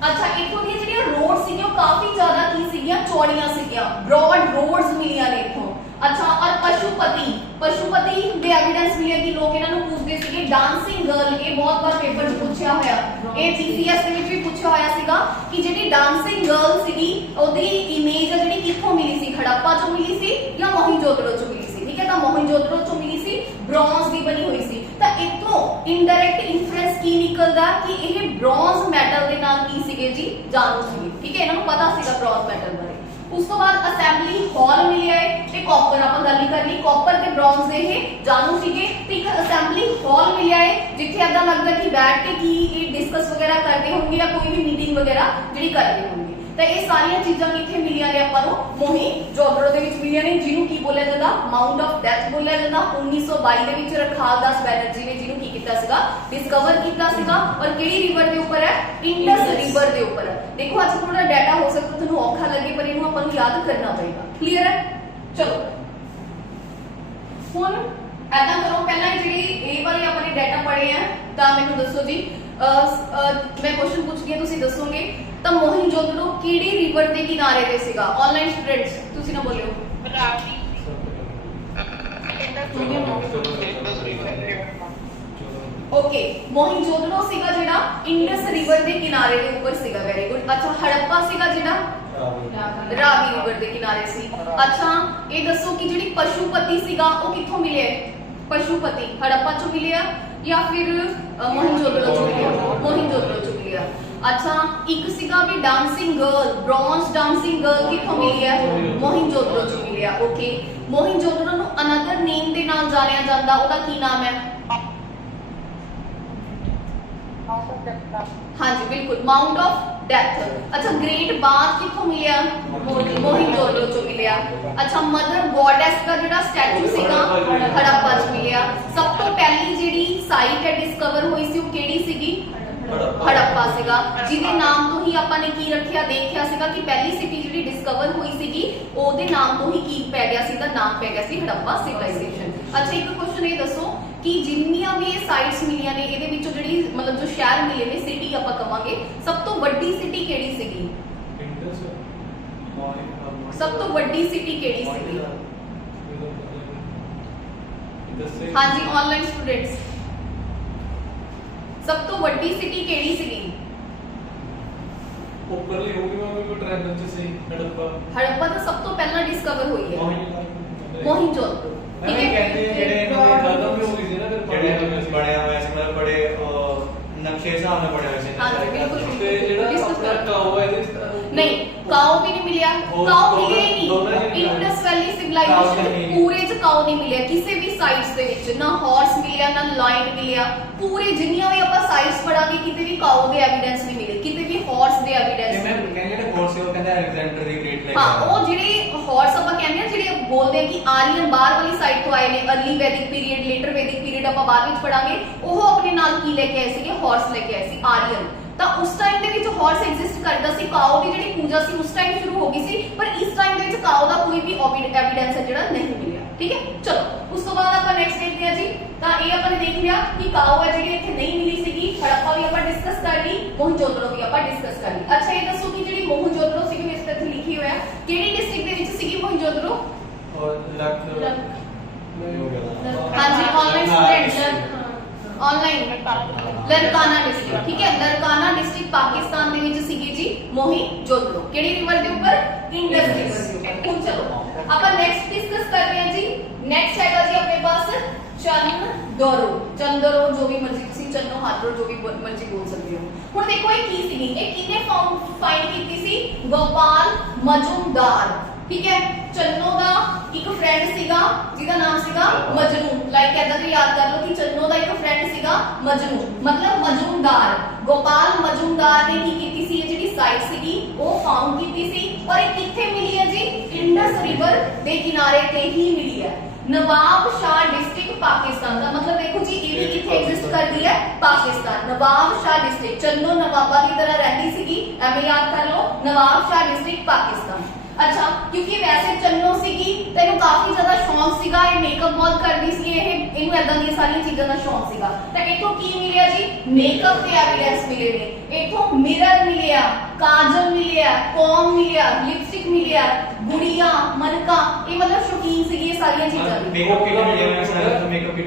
अच्छा इथों दी जेहड़ियां रोड सीगियां वो काफी ज्यादा की सीगियां चौड़ियां सीगियां, ब्रॉड रोड्स मिलियां ने इथों। अच्छा और पशुपति, पशुपति दे एविडेंस मिले कि लोग इन्हां नूं पूछदे सीगे। डांसिंग गर्ल ये बहुत बार पेपर च पूछा होया, ये जीसीएस दे विच भी पूछा होया सीगा कि जेहड़ी डांसिंग गर्ल सीगी ओदी इमेज है जेहड़ी कित्थों मिली सी, हड़प्पा चों मिली सी या मोहिंजोदड़ो चों मिली सी। ठीक है, तो मोहिंजोदड़ो चों मिली सी, ब्रॉन्ज दी बनी हुई सी। तो इथों इनडायरेक्ट इन्फ्रेंस की निकलदा कि ये ब्रॉन्ज मेटल दे नाल की सीगे जी, जानू सीगे। ठीक है, इन्हां नूं पता सीगा ब्रॉन्ज मेटल बारे। उस तो बाद असेंबली हॉल मिलिया है ते कॉपर आपां गल नहीं करनी, कॉपर ते ब्रॉन्ज दे ये जानू सीगे। ते एक असेंबली हॉल मिलिया है जिथे ऐसा लगदा कि बैठ के की ये डिस्कस वगैरह करदे होंगे या कोई भी मीटिंग वगैरह जिहड़ी करदे होंगे। तो ये सारियां चीजां किथे मिलियां ने आपां नूं मोहिंजोदड़ो दे विच मिलियां ने, जिहनूं की बोलिया जांदा माउंट ऑफ डेथ बोलिया जांदा। 1922 दे विच रखाल दास बैनर्जी ने जिहनूं की कीता सीगा, डिस्कवर कीता सीगा। और किहड़ी रिवर दे ऊपर है, इंडस रिवर दे ऊपर है। देखो आज थोड़ा डाटा हो सकता तुहानूं औखा लगे पर इहनूं आपां नूं याद करना पएगा। क्लियर है, चलो हुण ऐदा करो पहला जिहड़ी ए वाली अपने डाटा पढ़े हैं तां मैनूं दसो जी, मैं क्वेश्चन पूछदी हां तुसीं दसोगे ਤਾਂ मोहिंजोदड़ो ਕਿਹੜੀ ਰਿਵਰ ਦੇ ਕਿਨਾਰੇ ਤੇ ਸੀਗਾ। ਆਨਲਾਈਨ ਸਟੂਡੈਂਟਸ ਤੁਸੀਂ ਨਾ ਬੋਲਿਓ। ओके मोहिंजोदड़ो सीगा जेड़ा इंडस रिवर दे किनारे दे ऊपर सीगा, वेरी गुड। अच्छा हड़प्पा सीगा जेड़ा रावी रिवर दे किनारे सी। अच्छा ये दसो कि जेड़ी पशुपति सीगा वो कित्थों मिले, पशुपति हड़प्पा चों मिलिया या फिर मोहिंजोदड़ो चों मिलिया, मोहिंजोदड़ो चों मिलिया। अच्छा एक सीगा भी dancing girl, bronze dancing girl कित्थों मिली है, मोहिंजोदड़ो चों मिलिया। ओके मोहिंजोदड़ो नूं अनदर नेम दे नाल जानिया जांदा, ओदा की नाम है? हाँ जी बिल्कुल, माउंट ऑफ डेथ। अच्छा ग्रेट बाथ कित्थों मिलिया, मोहिंजोदड़ो चों मिलिया। अच्छा मदर गॉडेस का जेड़ा स्टैचू सीगा हड़प्पा च मिलिया। सब तो पहली जेड़ी साइट है डिस्कवर हुई सी वो केड़ी सीगी, हड़प्पा सीगा, जिहदे नाम तो ही आपां ने की रखिया देखिया सीगा कि पहली सिटी जिहड़ी डिस्कवर हुई सीगी ओदे नाम तो ही की पै गया सी, दा नाम पै गया सी हड़प्पा सिविलाइजेशन। अच्छा एक क्वेश्चन ये दसो कि जिन्नियां भी ये साइट्स मिलियां ने इहदे विचों जिहड़ी मतलब जो शहर मिले ने सिटी आपां कवांगे सब तो वड्डी सिटी केड़ी सीगी, सब तो वड्डी सिटी केड़ी सीगी? हाँ जी ऑनलाइन स्टूडेंट्स सब तो वड्डी सिटी केड़ी सीगी? ऊपरली होगी मैं को ट्राइबल च सी हड़प्पा। हड़प्पा तो सब तो पहला डिस्कवर हुई है मोहिंजोदड़ो। ठीक है कहते हैं जेड़े खत्म भी हो गई थी ना फिर जेड़े बड़े हुए से मतलब बड़े नक्शे हिसाब में बड़े हुए से। हां जी बिल्कुल ते जेड़ा अपना काओ है इहदे नहीं काओ भी नहीं मिलिया, काओ मिले ही नहीं। इंडस वैली सिविलाइजेशन पूरे च काओ नहीं मिलिया किसी भी साइट्स दे विच, ना हॉर्स मिलिया ना लायन मिलिया। पूरे जिन्नियां भी ਆਪਾਂ साइट्स पढ़ांगे किते भी काओ दे एविडेंस नहीं मिले, किते भी हॉर्स दे एविडेंस मैं कहने ਜਿਹੜੇ हॉर्स है वो कहते हैं अलेक्जेंडर द ग्रेट ले। हां ਉਹ ਜਿਹੜੇ हॉर्स ਆਪਾਂ ਕਹਿੰਦੇ ਆ ਜਿਹੜੇ ਬੋਲਦੇ ਆ ਕਿ ਆਰੀਅਨ ਬਾਹਰ ਵਾਲੀ ਸਾਈਡ ਤੋਂ ਆਏ ਨੇ, अर्ਲੀ ਵੈਦਿਕ ਪੀਰੀਅਡ ਲੇਟਰ ਵੈਦਿਕ ਪੀਰੀਅਡ ਆਪਾਂ ਬਾਅਦ ਵਿੱਚ ਪੜਾਂਗੇ। ਉਹ ਆਪਣੇ ਨਾਲ ਕੀ ਲੈ ਕੇ ਆਏ ਸੀਗੇ, ਹॉर्स ਲੈ ਕੇ ਆਏ ਸੀ ਆਰੀਅਨ। ਤਾਂ ਉਸ ਟਾਈਮ ਦੇ ਵਿੱਚ ਹॉर्स ਐਗਜ਼ਿਸਟ ਕਰਦਾ ਸੀ, ਕਾਓ ਦੀ ਜਿਹੜੀ ਪੂਜਾ ਸੀ ਉਸ ਟਾਈਮ ਸ਼ੁਰੂ ਹੋ ਗਈ ਸੀ, ਪਰ ਇਸ ਟਾਈਮ ਦੇ ਵਿੱਚ ਕਾਓ ਦਾ ਕੋਈ ਵੀ ਐਵੀਡੈਂਸ ਹੈ ਜਿਹੜਾ ਨਹੀਂ ਮਿਲਿਆ। ਠੀਕ ਹੈ ਚਲੋ ਉਸ ਤੋਂ ਬਾਅਦ ਆਪਾਂ ਨੈਕਸਟ ਦੇਖਦੇ ਹਾਂ ਜੀ। ਤਾਂ ਇਹ ਆਪਾਂ ਨੇ ਦੇਖ ਲਿਆ ਕਿ ਕਾਓ ਹੈ ਜਿਹੜੀ ਇੱਥੇ ਨਹੀਂ ਮਿਲੀ ਸੀਗੀ, ਹੜੱਪਾ ਵੀ ਆਪਾਂ ਡਿਸਕਸ ਕਰ ਲਈ, मोहिंजोदड़ो भी ਆਪਾਂ ਡਿਸਕਸ ਕਰ ਲਈ। ਅੱਛਾ ਇਹ ਦੱਸੋ ਕਿ ਜਿਹੜੀ मोहिंजोदड़ो ਸੀਗੀ ਇਸ ਤੇ ਇੱਥੇ ਲਿਖੀ ਹੋਇਆ ਕਿਹੜੀ ਡਿਸਟ੍ਰਿਕਟ ਦੇ ਵਿੱਚ ਸੀਗੀ मोहिंजोदड़ो? और लख हाँ जी online students online Larkana district. ठीक है लरकाना डिस्ट्रिक्ट पाकिस्तान ਦੇ ਵਿੱਚ ਸੀਗੀ ਜੀ मोहिंजोदड़ो। ਕਿਹੜੀ ਰਿਵਰ ਦੇ ਉੱਪਰ, इंडस रिवर ਦੇ ਉੱਪਰ। ਹੁਣ ਚਲੋ ਆਪਾਂ ਨੈਕਸਟ ਡਿਸਕਸ ਕਰ ਰਹੇ ਹਾਂ ਜੀ। ਨੈਕਸਟ ਹੈਗਾ ਜੀ ਆਪਣੇ ਪਾਸ ਚੰਦਰੋ, ਚੰਦਰੋ ਜੋ ਵੀ ਮਰਜ਼ੀ ਤੁਸੀਂ ਚੰਨੋ ਹਾਦਰੋ ਜੋ ਵੀ ਮਰਜ਼ੀ ਬੋਲ ਸਕਦੇ ਹੋ। ਹੁਣ ਦੇਖੋ ਇਹ ਕੀ ਸੀਗੀ, ਇਹ ਕਿਹਨੇ ਫਾਈਂਡ ਕੀਤੀ ਸੀ, ਗੋਪਾਲ ਮਜੂਮਦਾਰ। ठीक है ਚੰਨੋ ਦਾ ਇੱਕ ਫਰੈਂਡ ਸੀਗਾ ਜਿਹਦਾ ਨਾਮ ਸੀਗਾ ਮਜਨੂ। ਲਾਈਕ ਏਦਾਂ ਤੇ ਯਾਦ ਕਰ ਲਓ ਕਿ ਚੰਨੋ ਦਾ ਇੱਕ ਫਰੈਂਡ ਸੀਗਾ ਮਜਨੂ, ਮਤਲਬ ਮਜੂਮਦਾਰ। ਗੋਪਾਲ ਮਜੂਮਦਾਰ ਨੇ ਕੀ ਕੀਤੀ ਸੀ, ਇਹ ਜਿਹੜੀ ਸਾਈਟ ਸੀਗੀ ਉਹ ਫਾਊਂਡ ਕੀਤੀ ਸੀ ਔਰ ਇਹ ਕਿੱਥੇ ਮਿਲੀ ਹੈ ਜੀ, ਇੰਡਸ ਰਿਵਰ ਦੇ ਕਿਨਾਰੇ ਤੇ ਹੀ ਮਿਲੀ ਹੈ। ਨਵਾਬ ਸ਼ਾਹ ਡਿਸਟ੍ਰਿਕਟ ਪਾਕਿਸਤਾਨ ਦਾ ਮਤਲਬ ਦੇਖੋ ਜੀ ਇਹ ਵੀ ਕਿੱਥੇ ਐਗਜ਼ਿਸਟ ਕਰਦੀ ਹੈ, ਪਾਕਿਸਤਾਨ। ਨਵਾਬ ਸ਼ਾਹ ਡਿਸਟ੍ਰਿਕਟ, ਚੰਨੋ ਨਵਾਬਾ ਦੀ ਤਰ੍ਹਾਂ ਰਹਿੰਦੀ ਸੀਗੀ, ਐਵੇਂ ਯਾਦ ਕਰ ਲਓ, ਨਵਾਬ ਸ਼ਾਹ ਡਿਸਟ੍ਰਿਕਟ ਪਾਕਿਸਤਾਨ। ਅੱਛਾ, ਕਿਉਂਕਿ ਵੈਸੇ ਚੰਨੋ ਸੀਗੀ ਤੇ ਇਹਨੂੰ ਕਾਫੀ ਜ਼ਿਆਦਾ ਸ਼ੌਂਕ ਸੀਗਾ, ਇਹ ਮੇਕਅਪ ਬਹੁਤ ਕਰਦੀ ਸੀ, ਇਹਨੂੰ ਐਦਾਂ ਦੀਆਂ ਸਾਰੀਆਂ ਚੀਜ਼ਾਂ ਦਾ ਸ਼ੌਂਕ ਸੀਗਾ। ਤਾਂ ਇੱਥੋਂ ਕੀ ਮਿਲਿਆ ਜੀ, ਮੇਕਅਪ ਦੇ ਐਵੀਡੈਂਸ ਮਿਲੇ ਨੇ। ਇੱਥੋਂ ਮਿਰਰ ਮਿਲਿਆ, ਕਾਜਲ ਮਿਲਿਆ, ਕੌਮ ਮਿਲਿਆ, ਲਿਪਸਟਿਕ ਮਿਲਿਆ, ਗੁੜੀਆਂ, ਮਨਕਾ, ਇਹ ਮਤਲਬ ਸ਼ੌਕੀਨ ਸੀਗੀ ਇਹ ਸਾਰੀਆਂ ਚੀਜ਼ਾਂ ਦੀ। ਮੇਕਅਪ ਕਿਟ ਮਿਲਿਆ ਹੋਇਆ ਸਾਰਾ, ਮੇਕਅਪ ਕਿਟ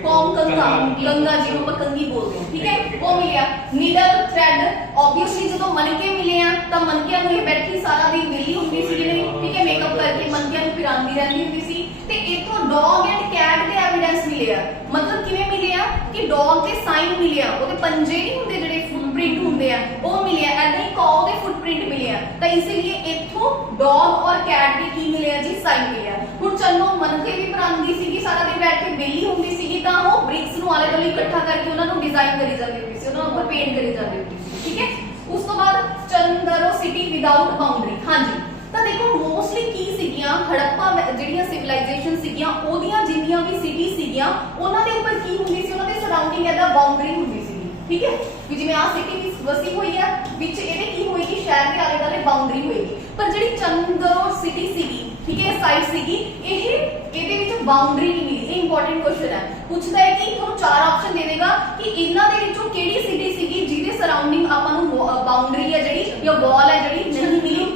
कॉम कंगा, कंगा जी को कंगी बोलते हैं, ठीक है, वो मिल गया। नीडल थ्रेड ऑब्वियसली जो मनके मिले हैं तब मनकियां ਨੂੰ ਇਹ ਬੈਠੀ ਸਾਰਾ ਦਿਨ ਵਿਹਲੀ ਹੁੰਦੀ ਸੀ ਨਹੀਂ, ਠੀਕ ਹੈ, ਮੇਕਅਪ ਕਰਕੇ मनकियां ਨੂੰ ਫਿਰਾਂਦੀ ਰਹਿੰਦੀ ਹੁੰਦੀ ਸੀ। ਤੇ ਇਥੋਂ ਡੌਗ ਐਂਡ ਕੈਟ ਦੇ ਐਵੀਡੈਂਸ ਮਿਲੇ ਆ। ਮਤਲਬ ਕਿਵੇਂ ਮਿਲੇ ਆ ਕਿ ਡੌਗ ਦੇ ਸਾਈਨ ਮਿਲੇ ਆ, ਉਹਦੇ ਪੰਜੇ ਨਹੀਂ ਹੁੰਦੇ ਜਿਹੜੇ ਫੁੱਟਪ੍ਰਿੰਟ ਹੁੰਦੇ ਆ ਉਹ ਮਿਲੇ ਆ, ਐਦਾਂ ਹੀ ਕਾਉ ਦੇ ਫੁੱਟਪ੍ਰਿੰਟ ਮਿਲੇ ਆ। ਤਾਂ ਇਸ ਲਈ ਇਥੋਂ ਡੌਗ ਔਰ ਕੈਟ ਦੇ ਕੀ ਮਿਲੇ ਆ ਜੀ, ਸਾਈਨ ਮਿਲੇ ਆ। ਹੁਣ ਚੰਨੋ मनके ਵੀ ਭਰਾਂਦੀ ਸੀਗੀ, ਸਾਰਾ ਦਿਨ ਬੈਠ ਕੇ ਵਿਹਲੀ ਹੁੰਦੀ ਸੀਗੀ, ਤਾਂ ਉਹ ਬ੍ਰਿਕਸ ਨੂੰ ਆਲੇ ਦੁਆਲੇ ਇਕੱਠਾ ਕਰਕੇ ਉਹਨਾਂ ਨੂੰ ਡਿਜ਼ਾਈਨ ਕਰੀ ਜਾਂਦੀ ਹੁੰਦੀ ਸੀ, ਉਹਨਾਂ ਉੱਪਰ ਪੇਂਟ ਕਰੀ ਜਾਂਦੀ ਹੁੰਦੀ ਸੀ, ਠੀਕ ਹੈ। ਉਸ ਤੋਂ ਬਾਅਦ ਚੰਦਰੋ ਸਿਟੀ ਵਿਦਆਊਟ ਬਾਉਂਡਰੀ। ਹਾਂਜੀ, ਤਾਂ ਦੇਖੋ ਮੋਸਟਲੀ ਕੀ ਸੀਗੀਆਂ, ਹੜੱਪਾ ਜਿਹੜੀਆਂ ਸਿਵਲਾਈਜੇਸ਼ਨ ਸੀਗੀਆਂ ਉਹਦੀਆਂ ਜਿੰਨੀਆਂ ਵੀ ਸਿਟੀ ਸੀਗੀਆਂ ਉਹਨਾਂ ਦੇ ਉੱਪਰ ਕੀ ਹੁੰਦੀ ਸੀ, ਉਹਨਾਂ ਦੇ ਸਰਾਊਂਡਿੰਗ ਇਹਦਾ ਬਾਉਂਡਰੀ ਹੁੰਦੀ ਸੀ, ਠੀਕ ਹੈ। ਵੀ ਜਿਵੇਂ ਆ ਸਿਟੀ ਦੀ ਵਸੀ ਹੋਈ ਹੈ, ਵਿੱਚ ਇਹਦੇ ਕੀ ਹੋਏਗੀ, ਸ਼ਹਿਰ ਦੇ ਆਲੇ ਦੁਆਲੇ ਬਾਉਂਡਰੀ ਹੋਏਗੀ। ਪਰ ਜਿਹੜੀ ਚੰਦਰੋ ਸਿਟੀ ਸੀਗੀ, ਠੀਕ ਹੈ, ਸਾਈਟ ਸੀਗੀ, ਇਹਦੇ ਵਿੱਚ ਬਾਉਂਡਰੀ ਨਹੀਂ ਮਿਲੀ। ਇਹ ਇੰਪੋਰਟੈਂਟ ਕੁਐਸਚਨ ਹੈ, ਪੁੱਛਦਾ ਹੈ ਕਿ ਤੁਹਾਨੂੰ ਚਾਰ ਆਪਸ਼ਨ ਦੇ ਦੇਗਾ ਕਿ ਇਹਨਾਂ ਦੇ ਵਿੱਚੋਂ ਕਿਹੜੀ ਸਿਟੀ ਸੀਗੀ ਜਿਹਦੇ ਸਰਾਊਂਡਿੰਗ ਆਪਾਂ ਨੂੰ ਬਾਉਂਡਰੀ ਹੈ ਜਿਹੜੀ ਜਾਂ ਵਾਲ ਹੈ ਜਿਹੜੀ ਨਹੀਂ ਮਿਲੀ।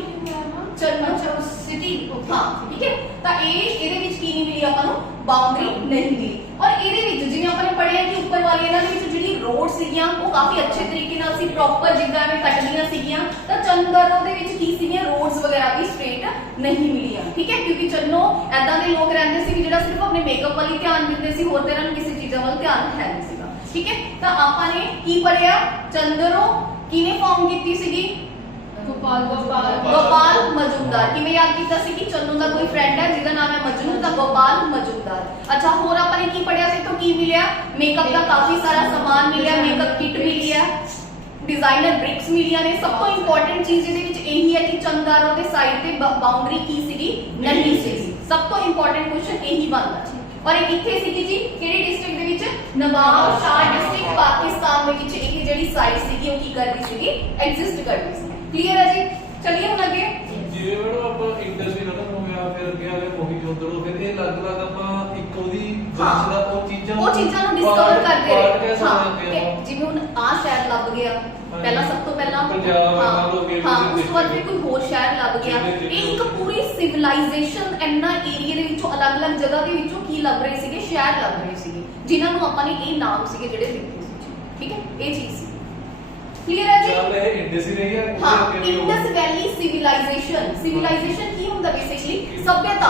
ਚੰਨੋ ਸਿਟੀ, ਹਾਂ, ਠੀਕ ਹੈ। ਤਾਂ ਇਹਦੇ ਵਿੱਚ ਕੀ ਨਹੀਂ ਮਿਲੀ ਆਪਾਂ ਨੂੰ, ਬਾਉਂਡਰੀ ਨਹੀਂ ਮਿਲੀ। ਔਰ ਇਹਦੇ ਵਿੱਚ ਜਿਵੇਂ ਆਪਾਂ ਨੇ ਪੜ੍ਹਿਆ ਕਿ ਉੱਪਰ ਵਾਲੇ ਇਹਨਾਂ ਦੇ ਵਿੱਚ ਜਿਹੜੀ ਰੋਡ ਸੀਗੀਆਂ ਉਹ ਕਾਫੀ ਅੱਛੇ ਤਰੀਕੇ ਨਾਲ ਸੀ, ਪ੍ਰੋਪਰ ਜਿੱਦਾਂ ਐਵੇਂ ਕੱਟਦੀਆਂ ਸੀਗੀਆਂ। ਤਾਂ ਚੰਦਰੋ ਦੇ ਵਿੱਚ ਕੀ ਸੀਗੀਆਂ, ਰੋਡਸ ਵਗੈਰਾ ਵੀ ਸਟ੍ਰੇਟ ਨਹੀਂ ਮਿਲੀਆਂ, ਠੀਕ ਹੈ, ਕਿਉਂਕਿ ਚੰਨੋ ਐਦਾਂ ਦੇ ਲੋਕ ਰਹਿੰਦੇ ਸੀ ਜਿਹੜਾ ਸਿਰਫ ਆਪਣੇ ਮੇਕਅਪ ਵੱਲ ਹੀ ਧਿਆਨ ਦਿੰਦੇ ਸੀ, ਹੋਰ ਤਰ੍ਹਾਂ ਨੂੰ ਕਿਸੇ ਚੀਜ਼ਾਂ ਵੱਲ ਧਿਆਨ ਹੈ ਨਹੀਂ ਸੀਗਾ, ਠੀਕ ਹੈ। ਤਾਂ ਆਪਾਂ ਨੇ ਕੀ ਪੜ੍ਹਿਆ, ਚੰਦਰੋ ਕਿਨੇ ਫਾਰਮ ਕੀਤੀ ਸੀਗੀ, ਗੋਪਾਲ ਮਜੂਮਦਾਰ। ਕਿਵੇਂ ਯਾਦ ਕੀਤਾ ਸੀ ਕਿ ਚੰਨੂ ਦਾ ਕੋਈ ਫਰੈਂਡ ਹੈ ਜਿਹਦਾ ਨਾਮ ਹੈ ਮਜਨੂ, ਤਾਂ ਗੋਪਾਲ ਮਜੂਮਦਾਰ। ਅੱਛਾ, ਹੋਰ ਆਪਾਂ ਨੇ ਕੀ ਪੜਿਆ ਸੀ, ਤੋਂ ਕੀ ਮਿਲਿਆ, ਮੇਕਅਪ ਦਾ ਕਾਫੀ ਸਾਰਾ ਸਮਾਨ ਮਿਲਿਆ, ਮੇਕਅਪ ਕਿਟ ਮਿਲੀ ਹੈ, डिजाइनर ब्रिक्स मिलिया ने। सब तो इंपॉर्टेंट चीज ਇਹਦੇ ਵਿੱਚ ਇਹੀ ਹੈ ਕਿ ਚੰਦਾਰੋ ਦੇ ਸਾਈਡ ਤੇ ਬਾਉਂਡਰੀ ਕੀ ਸੀਗੀ, ਨਹੀਂ ਸੀਗੀ। ਸਭ ਤੋਂ ਇੰਪੋਰਟੈਂਟ ਕੁਐਸਚਨ ਇਹੀ ਬਣਦਾ ਸੀ। और ये किथे सीगी जी, केड़ी डिस्ट्रिक्ट दे विच, नवाब शाह डिस्ट्रिक्ट पाकिस्तान दे विच ये जेडी साइट सीगी वो की करदी सीगी, एग्जिस्ट करदी सी। क्लियर है जी, चलिए हुन आगे ਜਿਵੇਂ ਮੈਡਮ ਆਪਾਂ ਇੰਡਸ ਵੀ ਖਤਮ ਹੋ ਗਿਆ, ਫਿਰ ਅੱਗੇ ਆ ਗਿਆ ਮੋਹੀਜੋਦੜੋ, ਫਿਰ ਇਹ ਅਲੱਗ-ਅਲੱਗ ਆਪਾਂ ਇੱਕ ਉਹਦੀ ਵੰਸ਼ ਦਾ ਉਹ ਚੀਜ਼ਾਂ ਨੂੰ ਡਿਸਕਵਰ ਕਰਦੇ ਰਹੇ। ਹਾਂ, ਜਿਵੇਂ ਹੁਣ ਆ ਸ਼ਹਿਰ ਲੱਭ ਗਿਆ ਪਹਿਲਾਂ, ਸਭ ਤੋਂ ਪਹਿਲਾਂ ਪੰਜਾਬ ਨਾਲ ਹੋ ਗਿਆ, ਉਸ ਤੋਂ ਬਾਅਦ ਫਿਰ ਕੋਈ ਹੋਰ ਸ਼ਹਿਰ ਲੱਭ ਗਿਆ। ਇਹ ਇੱਕ ਪੂਰੀ ਸਿਵਲਾਈਜੇਸ਼ਨ ਇੰਨਾ ਏਰੀਆ ਦੇ ਵਿੱਚੋਂ ਅਲੱਗ-ਅਲੱਗ ਜਗ੍ਹਾ ਦੇ ਵਿੱਚੋਂ ਕੀ ਲੱਭ ਰਹੇ ਸੀਗੇ, ਸ਼ਹਿਰ ਲੱਭ ਰਹੇ ਸੀਗੇ, ਜਿਨ੍ਹਾਂ ਨੂੰ ਆਪਾਂ ਨੇ ਇਹ ਨਾਮ ਸੀਗੇ ਜਿਹੜੇ ਦਿੱਤੇ ਸੀ, ਠੀਕ ਹੈ। ਇਹ ਚੀਜ਼ ਸੀ, क्लियर है जी। चल ये इंडस ही रह गया। हां, इंडस वैली सिविलाइजेशन। सिविलाइजेशन की ਹੁੰਦਾ बेसिकली सभ्यता,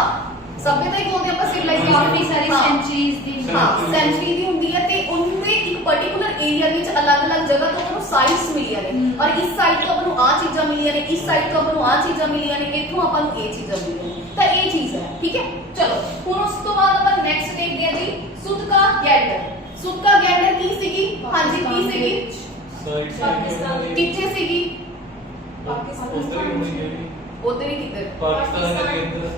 सभ्यता ही बोलते ਆਪਾਂ सिविलाइजेशन। काफी सारी सेंचुरीज दी, हां, सेंचुरी ਦੀ ਹੁੰਦੀ ਹੈ ਤੇ ਉਹਦੇ ਇੱਕ ਪਾਰਟਿਕੂਲਰ ਏਰੀਆ ਵਿੱਚ ਅਲੱਗ-ਅਲੱਗ ਜਗ੍ਹਾ ਤੋਂ ਉਹਨੂੰ ਸਾਈਟਸ ਮਿਲੀਆਂ ਨੇ, ਔਰ ਇਸ ਸਾਈਟ ਤੋਂ ਆਪਾਂ ਨੂੰ ਆਹ ਚੀਜ਼ਾਂ ਮਿਲੀਆਂ ਨੇ, ਇਸ ਸਾਈਟ ਤੋਂ ਆਪਾਂ ਨੂੰ ਆਹ ਚੀਜ਼ਾਂ ਮਿਲੀਆਂ ਨੇ, ਇੱਥੋਂ ਆਪਾਂ ਨੂੰ ਇਹ ਚੀਜ਼ਾਂ ਮਿਲੀਆਂ ਨੇ। ਤਾਂ ਇਹ ਚੀਜ਼ ਹੈ, ਠੀਕ ਹੈ। ਚਲੋ ਹੁਣ ਉਸ ਤੋਂ ਬਾਅਦ ਆਪਾਂ ਨੈਕਸਟ ਦੇਖਦੇ ਹਾਂ ਜੀ, ਸੁਤਕਾ ਗੈਂਡਰ। ਸੁਤਕਾ ਗੈਂਡਰ ਕੀ ਸੀਗੀ, ਹਾਂਜੀ ਕੀ ਸੀਗੀ, पाकिस्तान कितने सीगी, पाकिस्तान उधर ही होनी है, उधर ही किधर, पाकिस्तान के अंदर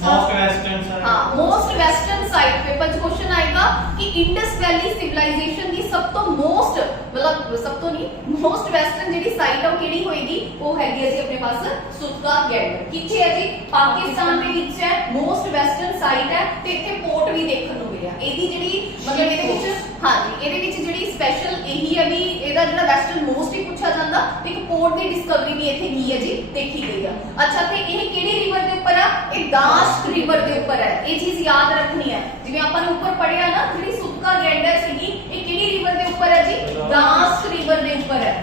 मोस्ट वेस्टर्न साइड। हाँ, मोस्ट वेस्टर्न साइड पेपर च क्वेश्चन आएगा कि इंडस वैली सिविलाइजेशन की सब तो मोस्ट, मतलब सब तो नहीं, मोस्ट वेस्टर्न ਜਿਹੜੀ ਸਾਈਟ ਆ ਉਹ ਕਿਹੜੀ ਹੋਏਗੀ, ਉਹ ਹੈਗੀ ਹੈ ਜੀ ਆਪਣੇ ਪਾਸ ਸੁਤਕਾ ਗੈਂਡਰ। ਕਿੱਥੇ ਹੈ ਜੀ, ਪਾਕਿਸਤਾਨ ਦੇ ਵਿੱਚ ਹੈ, ਮੋਸਟ ਵੈਸਟਰਨ ਸਾਈਟ ਹੈ ਤੇ ਇੱਥੇ ਪੋਰਟ ਵੀ ਦੇਖਣ ਨੂੰ ਮਿਲਿਆ। ਇਹਦੀ ਜਿਹੜੀ ਮਤਲਬ ਇਹਦੇ ਵਿੱਚ, ਹਾਂਜੀ ਇਹਦੇ ਵਿੱਚ ਜਿਹੜੀ ਸਪੈਸ਼ਲ ਇਹੀ ਹੈ ਵੀ ਇਹਦਾ ਜਿਹੜਾ ਵੈਸਟਰਨ ਮੋਸਟ ਹੀ ਪੁੱਛਿਆ ਜਾਂਦਾ, ਤੇ ਇੱਕ ਪੋਰਟ ਦੀ ਡਿਸਕਵਰੀ ਵੀ ਇੱਥੇ ਕੀ ਹੈ ਜੀ, ਦੇਖੀ ਗਈ ਆ। ਅੱਛਾ, ਤੇ ਇਹ ਕਿਹੜੀ ਰਿਵਰ ਦੇ ਉੱਪਰ ਆ, ਇਹ ਦਾਸ਼ਟ ਰਿਵਰ ਦੇ ਉੱਪਰ ਹੈ। ਇਹ ਚੀਜ਼ ਯਾਦ ਰੱਖਣੀ ਹੈ, ਜਿਵੇਂ ਆਪਾਂ ਨੇ ਉੱਪਰ ਪੜਿਆ ਨਾ, ਜਿਹੜੀ ਸੁਤਕਾ ਗੈਂਡਰ ਸੀਗੀ ਇਹ ਕਿਹੜੀ ਰਿਵਰ ਦੇ ਉੱਪਰ ਹੈ ਜੀ, ਦਾਸ਼ਟ ਰਿਵਰ ਦੇ ਉੱਪਰ ਹੈ।